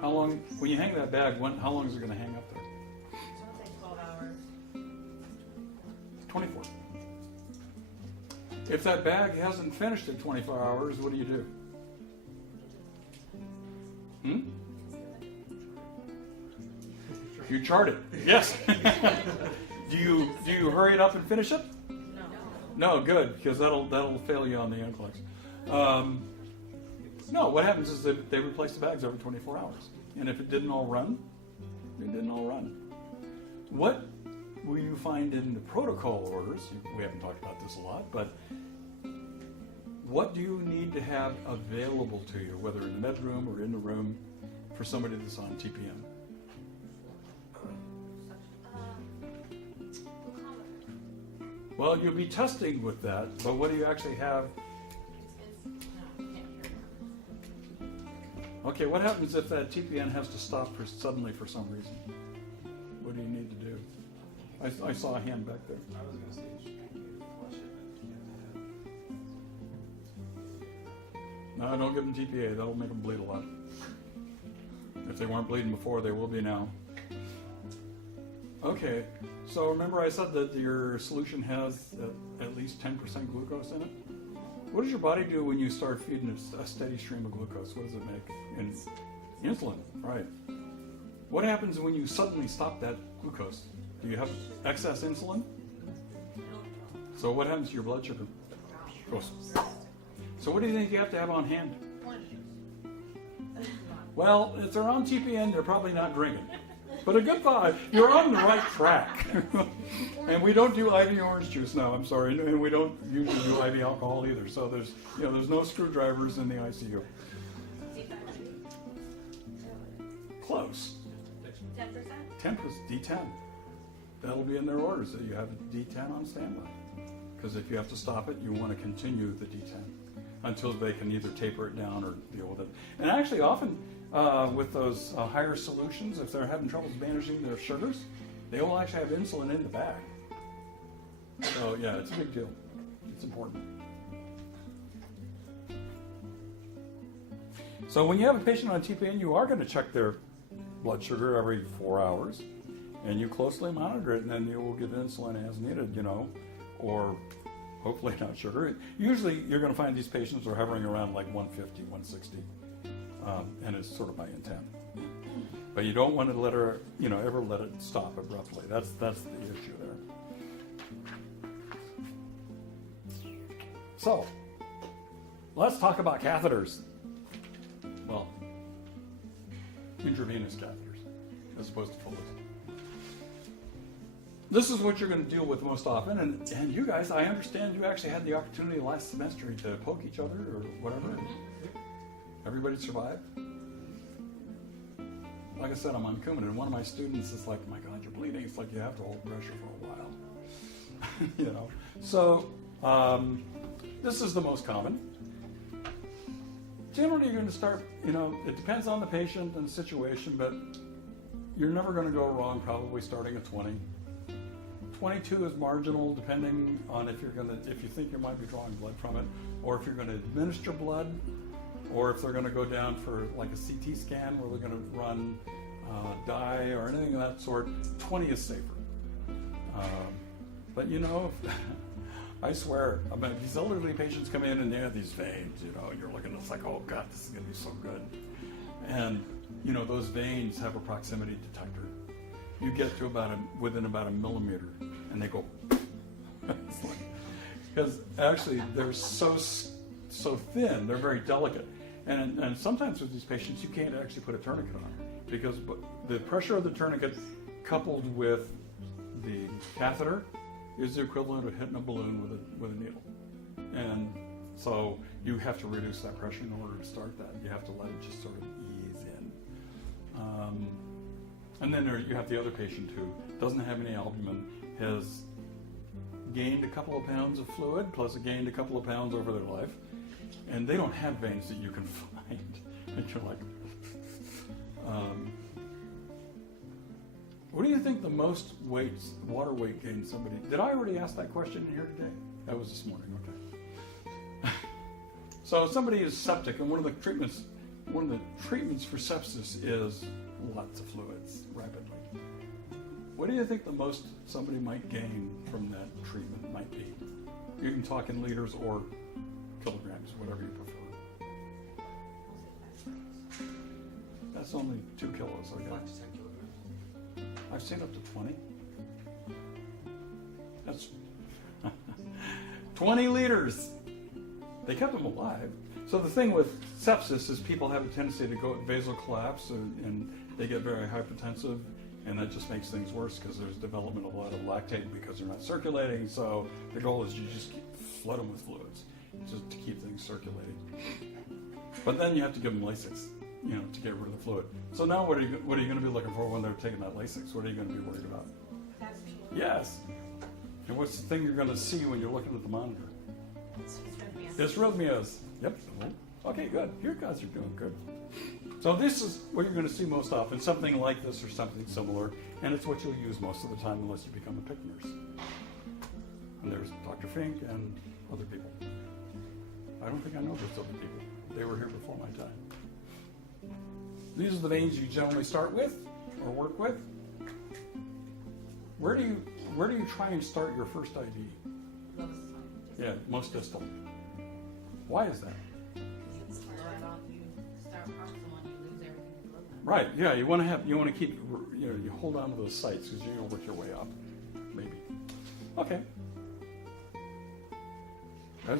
How long, when you hang that bag, how long is it going to hang up there? So it's like 12 hours. 24. If that bag hasn't finished in 24 hours, what do you do? You chart it. Yes. Do you hurry it up and finish it? No, good, because that'll fail you on the NCLEX. No, what happens is that they replace the bags every 24 hours. And if it didn't all run, it didn't all run. What will you find in the protocol orders? We haven't talked about this a lot, but what do you need to have available to you, whether in the med room or in the room, for somebody that's on TPN? Well, you'll be testing with that, but what do you actually have? Okay, what happens if that TPN has to stop suddenly for some reason? What do you need to do? I saw a hand back there. I was going to say, flush it. No, don't give them TPA. That'll make them bleed a lot. If they weren't bleeding before, they will be now. Okay, so remember I said that your solution has at least 10% glucose in it? What does your body do when you start feeding a steady stream of glucose? What does it make? Insulin, right. What happens when you suddenly stop that glucose? Do you have excess insulin? So what happens to your blood sugar? Goes. So what do you think you have to have on hand? Well, if they're on TPN, they're probably not drinking. But a good thought. You're on the right track. And we don't do IV orange juice now. I'm sorry, and we don't usually do IV alcohol either. So there's no screwdrivers in the ICU. Close. 10%. 10% D10. That'll be in their orders that you have D10 on standby. Because if you have to stop it, you want to continue the D10 until they can either taper it down or deal with it. And actually, often with those higher solutions, if they're having trouble managing their sugars, they will actually have insulin in the bag. So yeah, it's a big deal. It's important. So when you have a patient on TPN, you are going to check their blood sugar every 4 hours, and you closely monitor it, and then you will give insulin as needed, or hopefully not sugar. Usually you're going to find these patients are hovering around like 150, 160, and it's sort of by intent. But you don't want to let her, ever let it stop abruptly. That's the issue there. So, let's talk about catheters. Well, intravenous catheters, as opposed to Foley's. This is what you're going to deal with most often, and you guys, I understand you actually had the opportunity last semester to poke each other or whatever. Everybody survived. Like I said, I'm on Coumadin, and one of my students is like, "My God, you're bleeding." It's like you have to hold pressure for a while, So this is the most common. Generally, you're going to start. It depends on the patient and the situation, but you're never going to go wrong. Probably starting at 20. 22 is marginal, depending on if you think you might be drawing blood from it, or if you're going to administer blood, or if they're going to go down for like a CT scan where they're going to run dye or anything of that sort. 20 is safer. But I swear, these elderly patients come in and they have these veins. You're looking, it's like, oh God, this is going to be so good. And those veins have a proximity detector. You get to within about a millimeter, and they go. Because actually they're so thin, they're very delicate, and sometimes with these patients you can't actually put a tourniquet on because the pressure of the tourniquet coupled with the catheter is the equivalent of hitting a balloon with a needle, and so you have to reduce that pressure in order to start that. You have to let it just sort of ease in. And then you have the other patient who doesn't have any albumin, has gained a couple of pounds of fluid, plus gained a couple of pounds over their life, and they don't have veins that you can find. And you're like, what do you think the most water weight gain somebody? Did I already ask that question in here today? That was this morning, okay. So somebody is septic, and one of the treatments for sepsis is lots of fluids rapidly. What do you think the most somebody might gain from that treatment might be? You can talk in liters or kilograms, whatever you prefer. That's only 2 kilos, I guess. I've seen up to 20. That's 20 liters. They kept them alive. So the thing with sepsis is people have a tendency to go vasal collapse and they get very hypertensive, and that just makes things worse because there's development of a lot of lactate because they're not circulating. So the goal is you just flood them with fluids just to keep things circulating. But then you have to give them Lasix, to get rid of the fluid. So now what are you going to be looking for when they're taking that Lasix? What are you going to be worried about? Yes. And what's the thing you're going to see when you're looking at the monitor? It's arrhythmias. Yep. Okay, good. Your guys are doing good. So this is what you're going to see most often, something like this or something similar, and it's what you'll use most of the time unless you become a PIC nurse. And there's Dr. Fink and other people. I don't think I know those other people. They were here before my time. These are the veins you generally start with or work with. Where do you try and start your first IV? Yeah, most distal. Why is that? Right. Yeah. You want to keep. You hold on to those sites because you're going to work your way up. Maybe. Okay.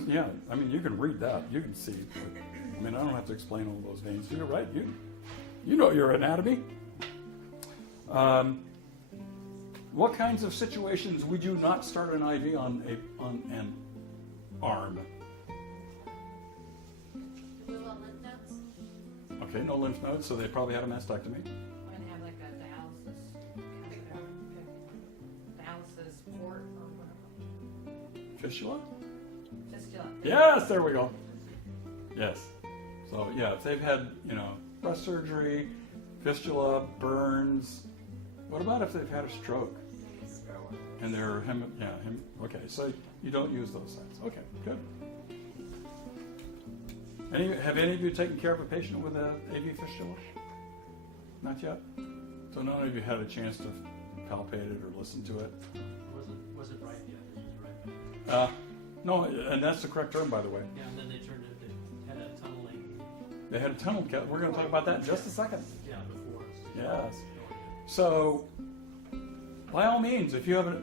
Yeah. I mean, you can read that. You can see. I don't have to explain all those veins to you, right? You know your anatomy. What kinds of situations would you not start an IV on an arm? Move on lymph nodes. Okay, no lymph nodes, so they probably had a mastectomy. And have like a dialysis port or whatever. Fistula? Fistula. Yes, there we go. Yes. So yeah, if they've had, breast surgery, fistula, burns. What about if they've had a stroke? And they're okay, so you don't use those sites. Okay, good. Have any of you taken care of a patient with a AV fistula? Not yet? So none of you had a chance to palpate it or listen to it? Wasn't right yet. It was right. No, and that's the correct term, by the way. Yeah, and then they turned it, they had a tunneling. They had a tunnel. We're going to talk about that in just a second. Yeah, before. Yes. So, by all means, if you have a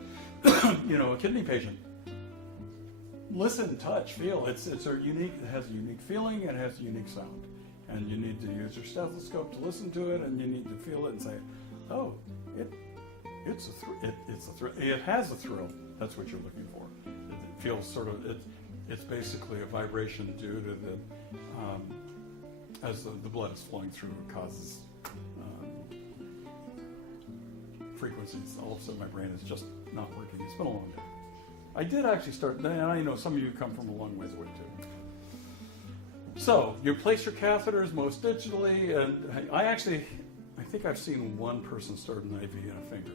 kidney patient, listen, touch, feel. It has a unique feeling, and it has a unique sound. And you need to use your stethoscope to listen to it, and you need to feel it and say, "Oh, it has a thrill." That's what you're looking for. It feels sort of it's basically a vibration due to the as the blood is flowing through, it causes frequencies. All of a sudden, my brain is just not working. It's been a long day. I did actually start, and I know some of you come from a long ways away too. So, you place your catheters most digitally, and I think I've seen one person start an IV in a finger.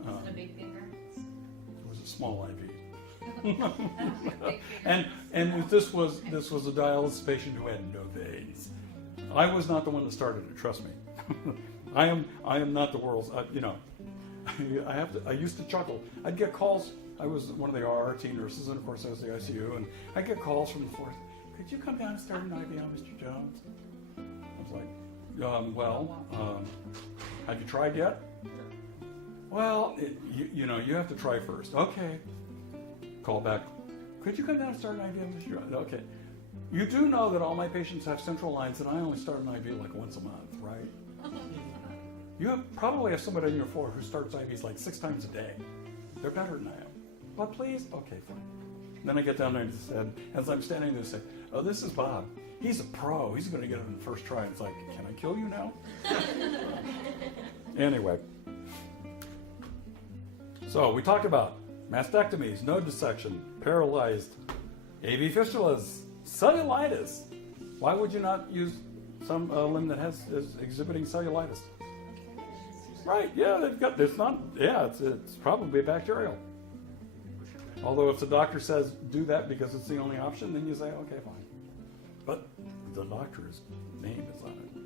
Is it a big finger? It was a small IV. Big finger. and this was a dialysis patient who had no veins. I was not the one that started it, trust me. I am not the world's, I used to chuckle. I'd get calls. I was one of the RRT nurses, and of course I was the ICU, and I'd get calls from the floor. Could you come down and start an IV on Mr. Jones? I was like, have you tried yet? Well, you have to try first. Okay. Call back. Could you come down and start an IV on Mr. Jones? Okay. You do know that all my patients have central lines, and I only start an IV like once a month, right? You probably have somebody on your floor who starts IVs like 6 times a day. They're better than I am. But please? Okay, fine. Then I get down there and said, as I'm standing there, say, "Oh, this is Bob. He's a pro. He's going to get it in the first try." It's like, can I kill you now? Anyway. So we talked about mastectomies, node dissection, paralyzed, AV fistulas, cellulitis. Why would you not use some limb that is exhibiting cellulitis? Right, yeah, it's probably bacterial. Although if the doctor says do that because it's the only option, then you say, okay, fine. But the doctor's name is on it.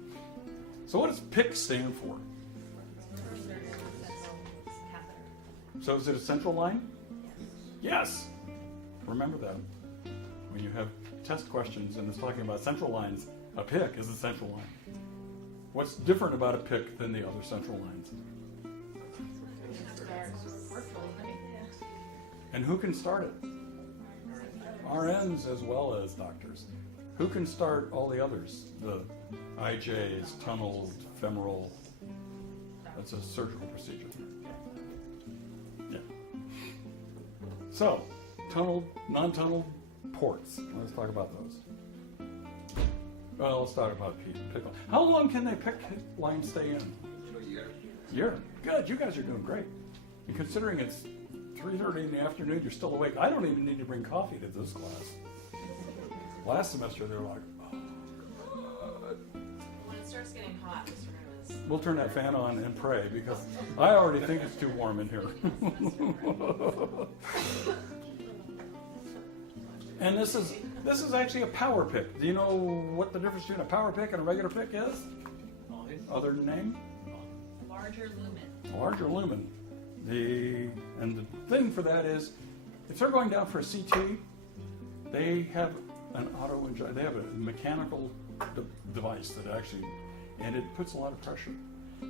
So what does PIC stand for? So is it a central line? Yes. Remember that. When you have test questions and it's talking about central lines, a PIC is a central line. What's different about a PIC than the other central lines? And who can start it? RNs as well as doctors. Who can start all the others? The IJs, tunneled, femoral. That's a surgical procedure. Yeah. So, tunneled, non-tunneled ports. Let's talk about those. Well, let's talk about PIC. How long can that PIC line stay in? A year. Year. Good. You guys are doing great. And considering it's 3:30 in the afternoon, you're still awake. I don't even need to bring coffee to this class. Last semester, they were like, oh. When it starts getting hot, this room is. We'll turn that fan on and pray because I already think it's too warm in here. And this is actually a power pick. Do you know what the difference between a power pick and a regular pick is? Other name? Larger lumen. Larger lumen. And the thing for that is, if they're going down for a CT, they have an they have a mechanical device that actually, and it puts a lot of pressure.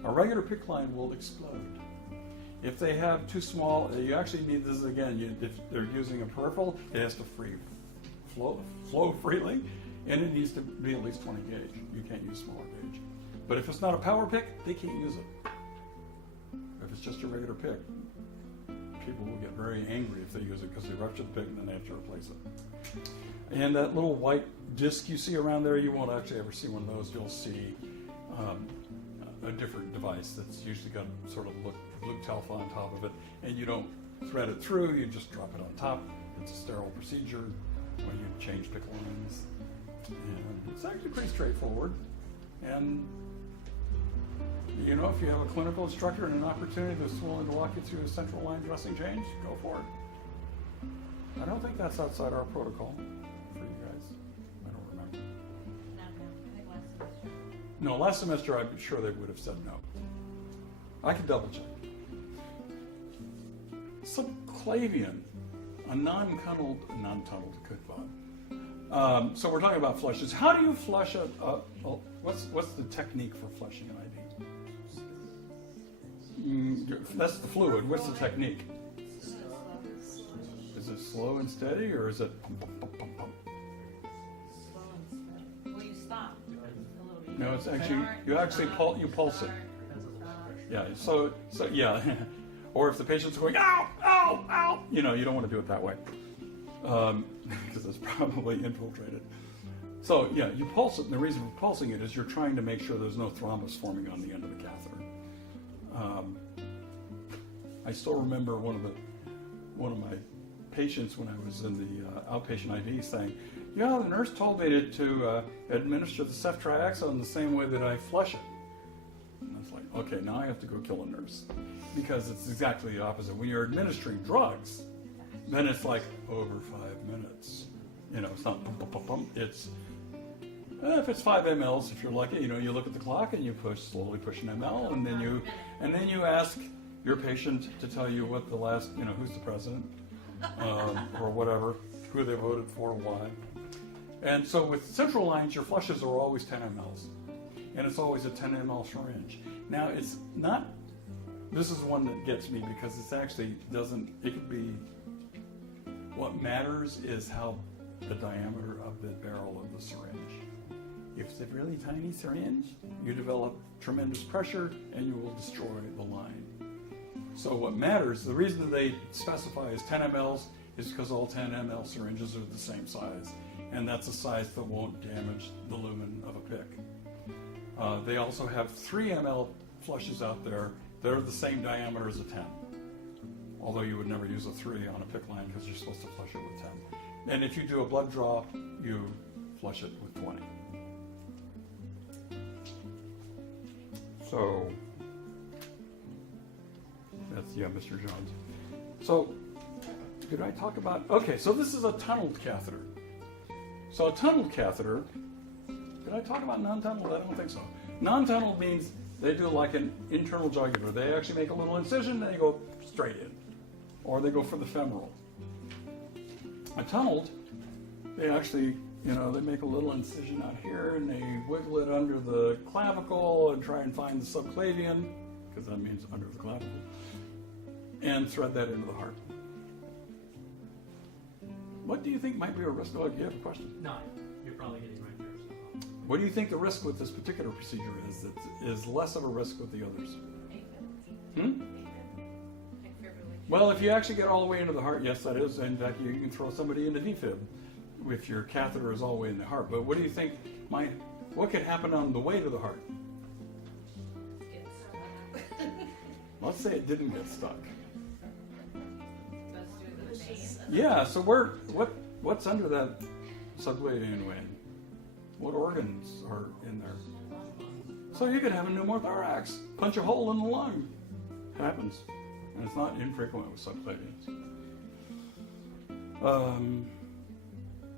A regular PIC line will explode. If they have too small, you actually need this again. If they're using a peripheral, it has to flow freely, and it needs to be at least 20 gauge. You can't use smaller gauge. But if it's not a power PIC, they can't use it. it's just a regular pick, people will get very angry if they use it because they rupture the pick and then they have to replace it. And that little white disc you see around there, you won't actually ever see one of those. You'll see a different device that's usually got sort of blue telephone on top of it, and you don't thread it through, you just drop it on top. It's a sterile procedure when you change pick lines. And it's actually pretty straightforward. And you know, if you have a clinical instructor and an opportunity that's willing to walk you through a central line dressing change, go for it. I don't think that's outside our protocol for you guys. I don't remember. No, I think last semester. No, last semester I'm sure they would have said no. I can double check. Subclavian, a non-tunneled, good thought. So we're talking about flushes. How do you flush what's the technique for flushing an IV? That's the fluid. What's the technique? Is it slow and steady, or is it pump, pump, pump, pump, pump? Slow and steady. Well, you stop a little bit. No, it's actually you pulse it. Yeah. So yeah. Or if the patient's going ow, ow, ow, you don't want to do it that way because it's probably infiltrated. So yeah, you pulse it, and the reason for pulsing it is you're trying to make sure there's no thrombus forming on the end of the catheter. I still remember one of my patients when I was in the outpatient IV saying, "Yeah, the nurse told me to administer the ceftriaxone the same way that I flush it." And I was like, "Okay, now I have to go kill a nurse," because it's exactly the opposite. When you're administering drugs, then it's like over 5 minutes. It's not pump, pump, pump, pump. It's if it's 5 mLs, if you're lucky, you look at the clock and you slowly push an ml, and then you ask your patient to tell you what the last, who's the president, or whatever, who they voted for, why. And so with central lines, your flushes are always 10 mLs, and it's always a 10 ml syringe. Now it's not. This is one that gets me because it's actually doesn't. It could be. What matters is how the diameter of the barrel of the syringe. If it's a really tiny syringe, you develop tremendous pressure and you will destroy the line. So what matters, the reason that they specify as 10 mLs is because all 10 ml syringes are the same size. And that's a size that won't damage the lumen of a pick. They also have 3 ml flushes out there that are the same diameter as a 10. Although you would never use a 3 on a pick line because you're supposed to flush it with 10. And if you do a blood draw, you flush it with 20. So, that's, Mr. Jones. So, did I talk about, okay, so this is a tunneled catheter. So a tunneled catheter, did I talk about non-tunneled? I don't think so. Non-tunneled means they do like an internal jugular. They actually make a little incision and they go straight in. Or they go for the femoral. A tunneled, they actually, they make a little incision out here and they wiggle it under the clavicle and try and find the subclavian, because that means under the clavicle, and thread that into the heart. What do you think might be a risk? Oh, do you have a question? No, you're probably getting right there. So. What do you think the risk with this particular procedure is that is less of a risk with the others? Well, if you actually get all the way into the heart, yes, that is. In fact, you can throw somebody into defib if your catheter is all the way in the heart. But what do you think what could happen on the way to the heart? Let's say it didn't get stuck. Yeah, so what's under that subclavian vein? What organs are in there? So you could have a pneumothorax, punch a hole in the lung. It happens. And it's not infrequent with subclavians.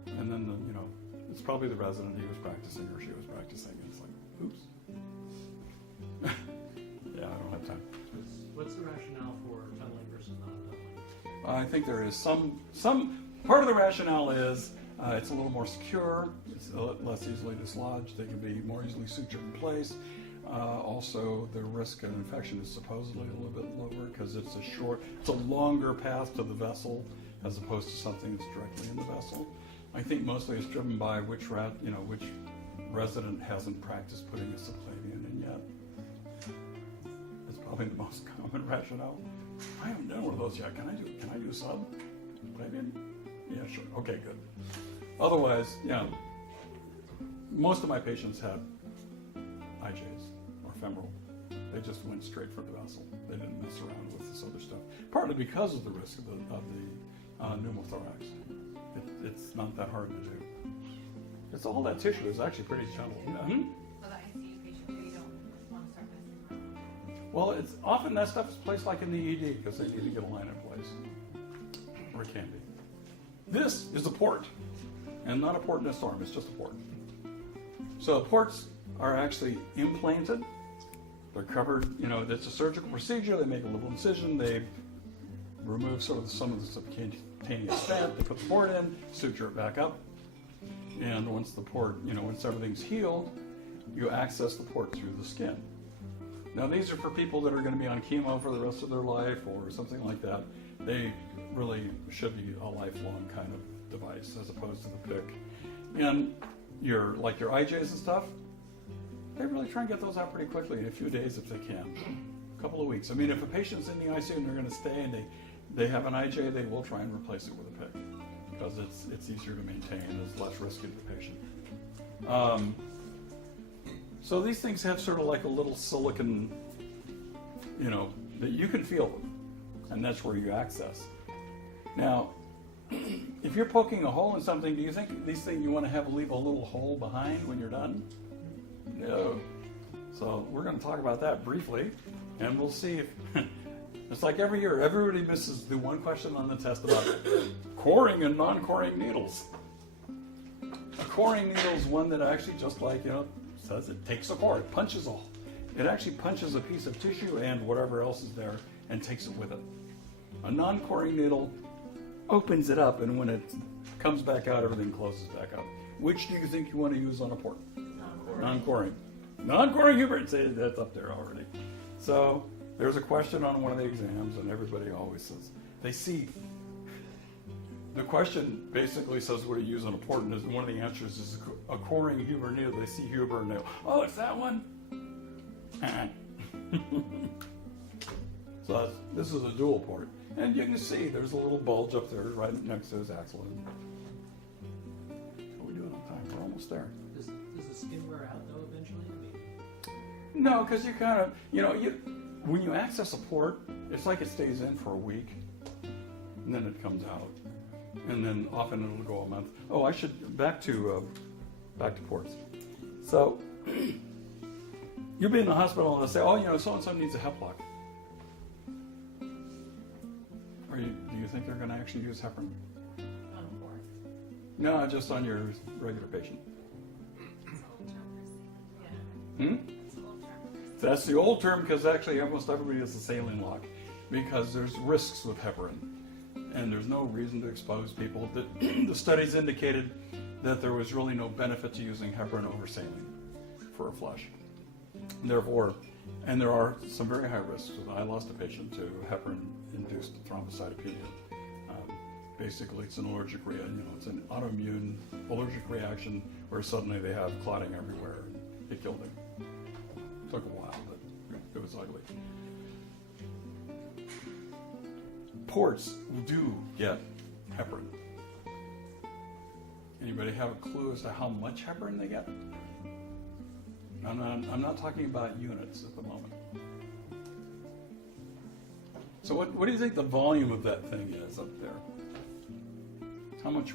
And then, it's probably the resident he was practicing or she was practicing. And it's like, oops. Yeah, I don't have time. What's the rationale for tunneling versus non-tunneling? I think there is some part of the rationale is it's a little more secure. It's less easily dislodged. They can be more easily sutured in place. Also, the risk of infection is supposedly a little bit lower because it's a longer path to the vessel as opposed to something that's directly in the vessel. I think mostly it's driven by which resident hasn't practiced putting a subclavian in yet. That's probably the most common rationale. I haven't done one of those yet. Can I do sub? Maybe? Yeah, sure. Okay, good. Otherwise, yeah, most of my patients had IJs or femoral. They just went straight for the vessel. They didn't mess around with this other stuff. Partly because of the risk of the pneumothorax. It's not that hard to do. It's all that tissue is actually pretty gentle. For the ICU patients, you don't want to start messing around. Well, it's often that stuff is placed like in the ED because they need to get a line in place. Or it can be. This is a port. And not a port in a storm, it's just a port. So ports are actually implanted. They're covered, it's a surgical procedure. They make a little incision. They remove some of the subcutaneous fat. They put the port in, suture it back up. And once the port, once everything's healed, you access the port through the skin. Now these are for people that are going to be on chemo for the rest of their life or something like that. They really should be a lifelong kind of device as opposed to the PIC. And your IJs and stuff, they really try and get those out pretty quickly in a few days if they can. A couple of weeks. I mean, if a patient's in the ICU and they're going to stay and they have an IJ, they will try and replace it with a PIC because it's easier to maintain and it's less risky to the patient. So these things have sort of like a little silicon, that you can feel them, and that's where you access. Now, if you're poking a hole in something, do you think these things you want to leave a little hole behind when you're done? No. So we're going to talk about that briefly, and we'll see if it's like every year, everybody misses the one question on the test about coring and non-coring needles. A coring needle is one that actually just says it takes a core, it actually punches a piece of tissue and whatever else is there and takes it with it. A non-coring needle opens it up, and when it comes back out, everything closes back up. Which do you think you want to use on a port? Non-coring. Non-coring Hubert, say that's up there already. So there's a question on one of the exams, and everybody always says, they see, the question basically says what do you use on a port, and one of the answers is a coring Huber needle. They see Huber and they go, oh, it's that one? So this is a dual port. And you can see there's a little bulge up there right next to his axle. How are we doing on time? We're almost there. Does the skin wear out though eventually? No, because you kind of, when you access a port, it's like it stays in for a week, and then it comes out, and then often it'll go a month. Oh, I should back to ports. So you'll be in the hospital and they'll say, oh, so and so needs a Heplock. Do you think they're going to actually use heparin? On a port. No, just on your regular patient. Yeah. That's the old term because actually almost everybody has a saline lock because there's risks with heparin. And there's no reason to expose people. The studies indicated that there was really no benefit to using heparin over saline for a flush. Therefore, and there are some very high risks. I lost a patient to heparin-induced thrombocytopenia. Basically, it's an allergic reaction. It's an autoimmune allergic reaction where suddenly they have clotting everywhere, and it killed him. It took a while, but it was ugly. Ports do get heparin. Anybody have a clue as to how much heparin they get? I'm not talking about units at the moment. So what do you think the volume of that thing is up there? How much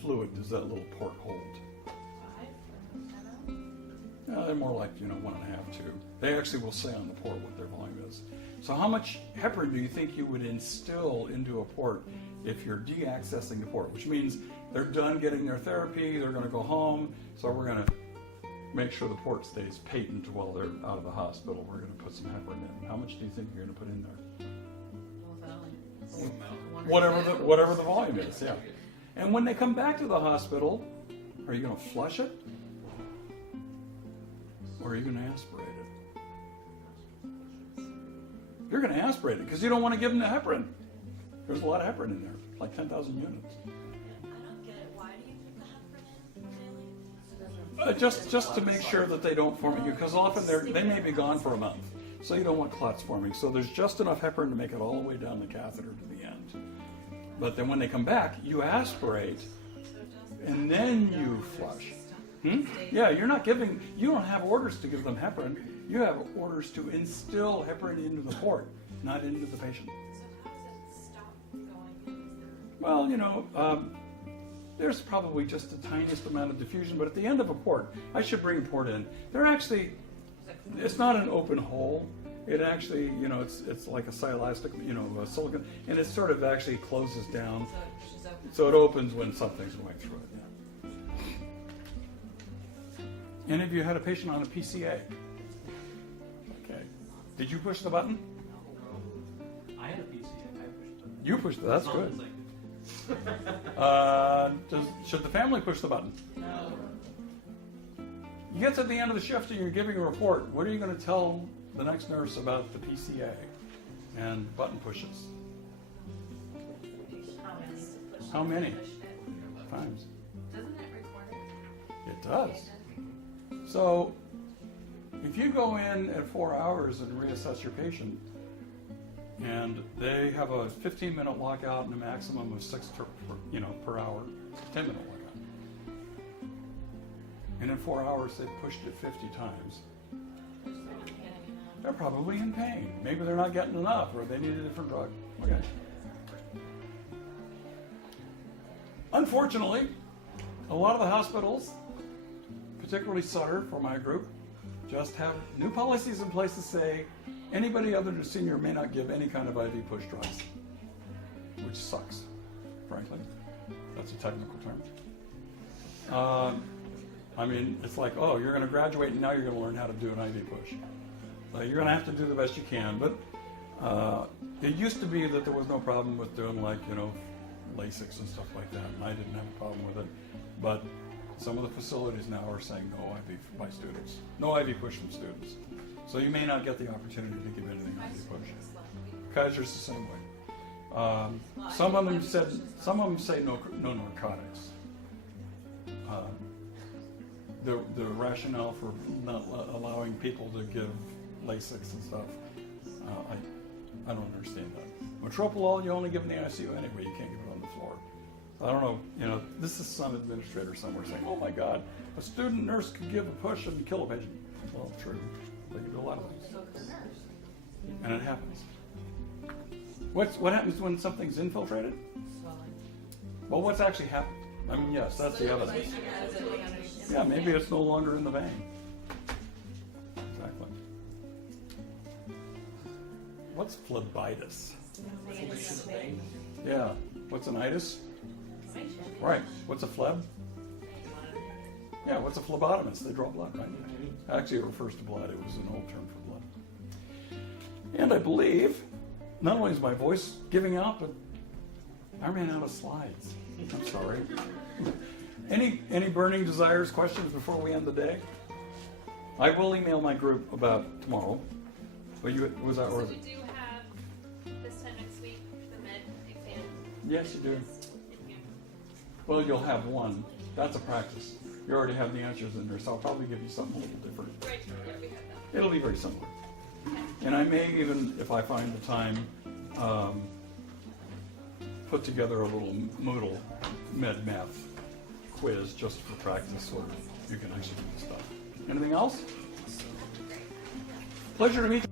fluid does that little port hold? 5, 7. They're more like 1.5, 2. They actually will say on the port what their volume is. So how much heparin do you think you would instill into a port if you're de-accessing the port? Which means they're done getting their therapy, they're going to go home, so we're going to make sure the port stays patent while they're out of the hospital. We're going to put some heparin in. How much do you think you're going to put in there? Whatever the volume is, yeah. And when they come back to the hospital, are you going to flush it? Or are you going to aspirate it? You're going to aspirate it because you don't want to give them the heparin. There's a lot of heparin in there, like 10,000 units. I don't get it. Why do you put the heparin in daily? Just to make sure that they don't form it, because often they may be gone for a month. so you don't want clots forming. So there's just enough heparin to make it all the way down the catheter to the end. But then when they come back, you aspirate, and then you flush. Yeah, you don't have orders to give them heparin. You have orders to instill heparin into the port, not into the patient. So how does it stop going? Well, there's probably just the tiniest amount of diffusion, but at the end of a port, I should bring a port in. It's not an open hole. It actually, it's like a silastic, a silicon, and it sort of actually closes down. So it opens when something's going through it. Yeah. Any of you had a patient on a PCA? Okay. Did you push the button? I had a PCA. I pushed the button. You pushed it. That's As long good. as I could. Should the family push the button? No. You get to the end of the shift and you're giving a report. What are you going to tell the next nurse about the PCA and button pushes? How many times? Doesn't it record it? It does. So if you go in at 4 hours and reassess your patient, and they have a 15-minute lockout and a maximum of 6 per hour, 10-minute lockout, and in 4 hours they've pushed it 50 times, they're probably in pain. Maybe they're not getting enough, or they need a different drug. Okay. Unfortunately, a lot of the hospitals, particularly Sutter for my group, just have new policies in place to say anybody other than a senior may not give any kind of IV push drugs, which sucks, frankly. That's a technical term. It's like, oh, you're going to graduate and now you're going to learn how to do an IV push. You're going to have to do the best you can, but it used to be that there was no problem with doing Lasix and stuff like that, and I didn't have a problem with it. But some of the facilities now are saying no IV by students, no IV push from students. So you may not get the opportunity to give anything IV push. Kaiser's the same way. Some of them say no narcotics. The rationale for not allowing people to give Lasix and stuff, I don't understand that. Metoprolol you only give in the ICU anyway. You can't give it on the floor. I don't know. This is some administrator somewhere saying, "Oh my God, a student nurse could give a push and kill a patient." Well, true. They can do a lot of things. And it happens. What happens when something's infiltrated? Swelling. Well, what's actually happened? Yes, that's the evidence. Yeah, maybe it's no longer in the vein. Exactly. What's phlebitis? Yeah. What's an itis? Right. What's a phleb? Yeah, what's a phlebotomist? They draw blood, right? Actually, it refers to blood. It was an old term for blood. And I believe, not only is my voice giving out, but I ran out of slides. I'm sorry. Any burning desires, questions before we end the day? I will email my group about tomorrow. But was that So order? we do have this time next week, the med exam. Yes, you do. Well, you'll have one. That's a practice. You already have the answers in there, so I'll probably give you something a little different. Right, yeah, we have that. It'll be very similar. And I may even, if I find the time, put together a little Moodle med math quiz just for practice so you can actually do the stuff. Anything else? Pleasure to meet you.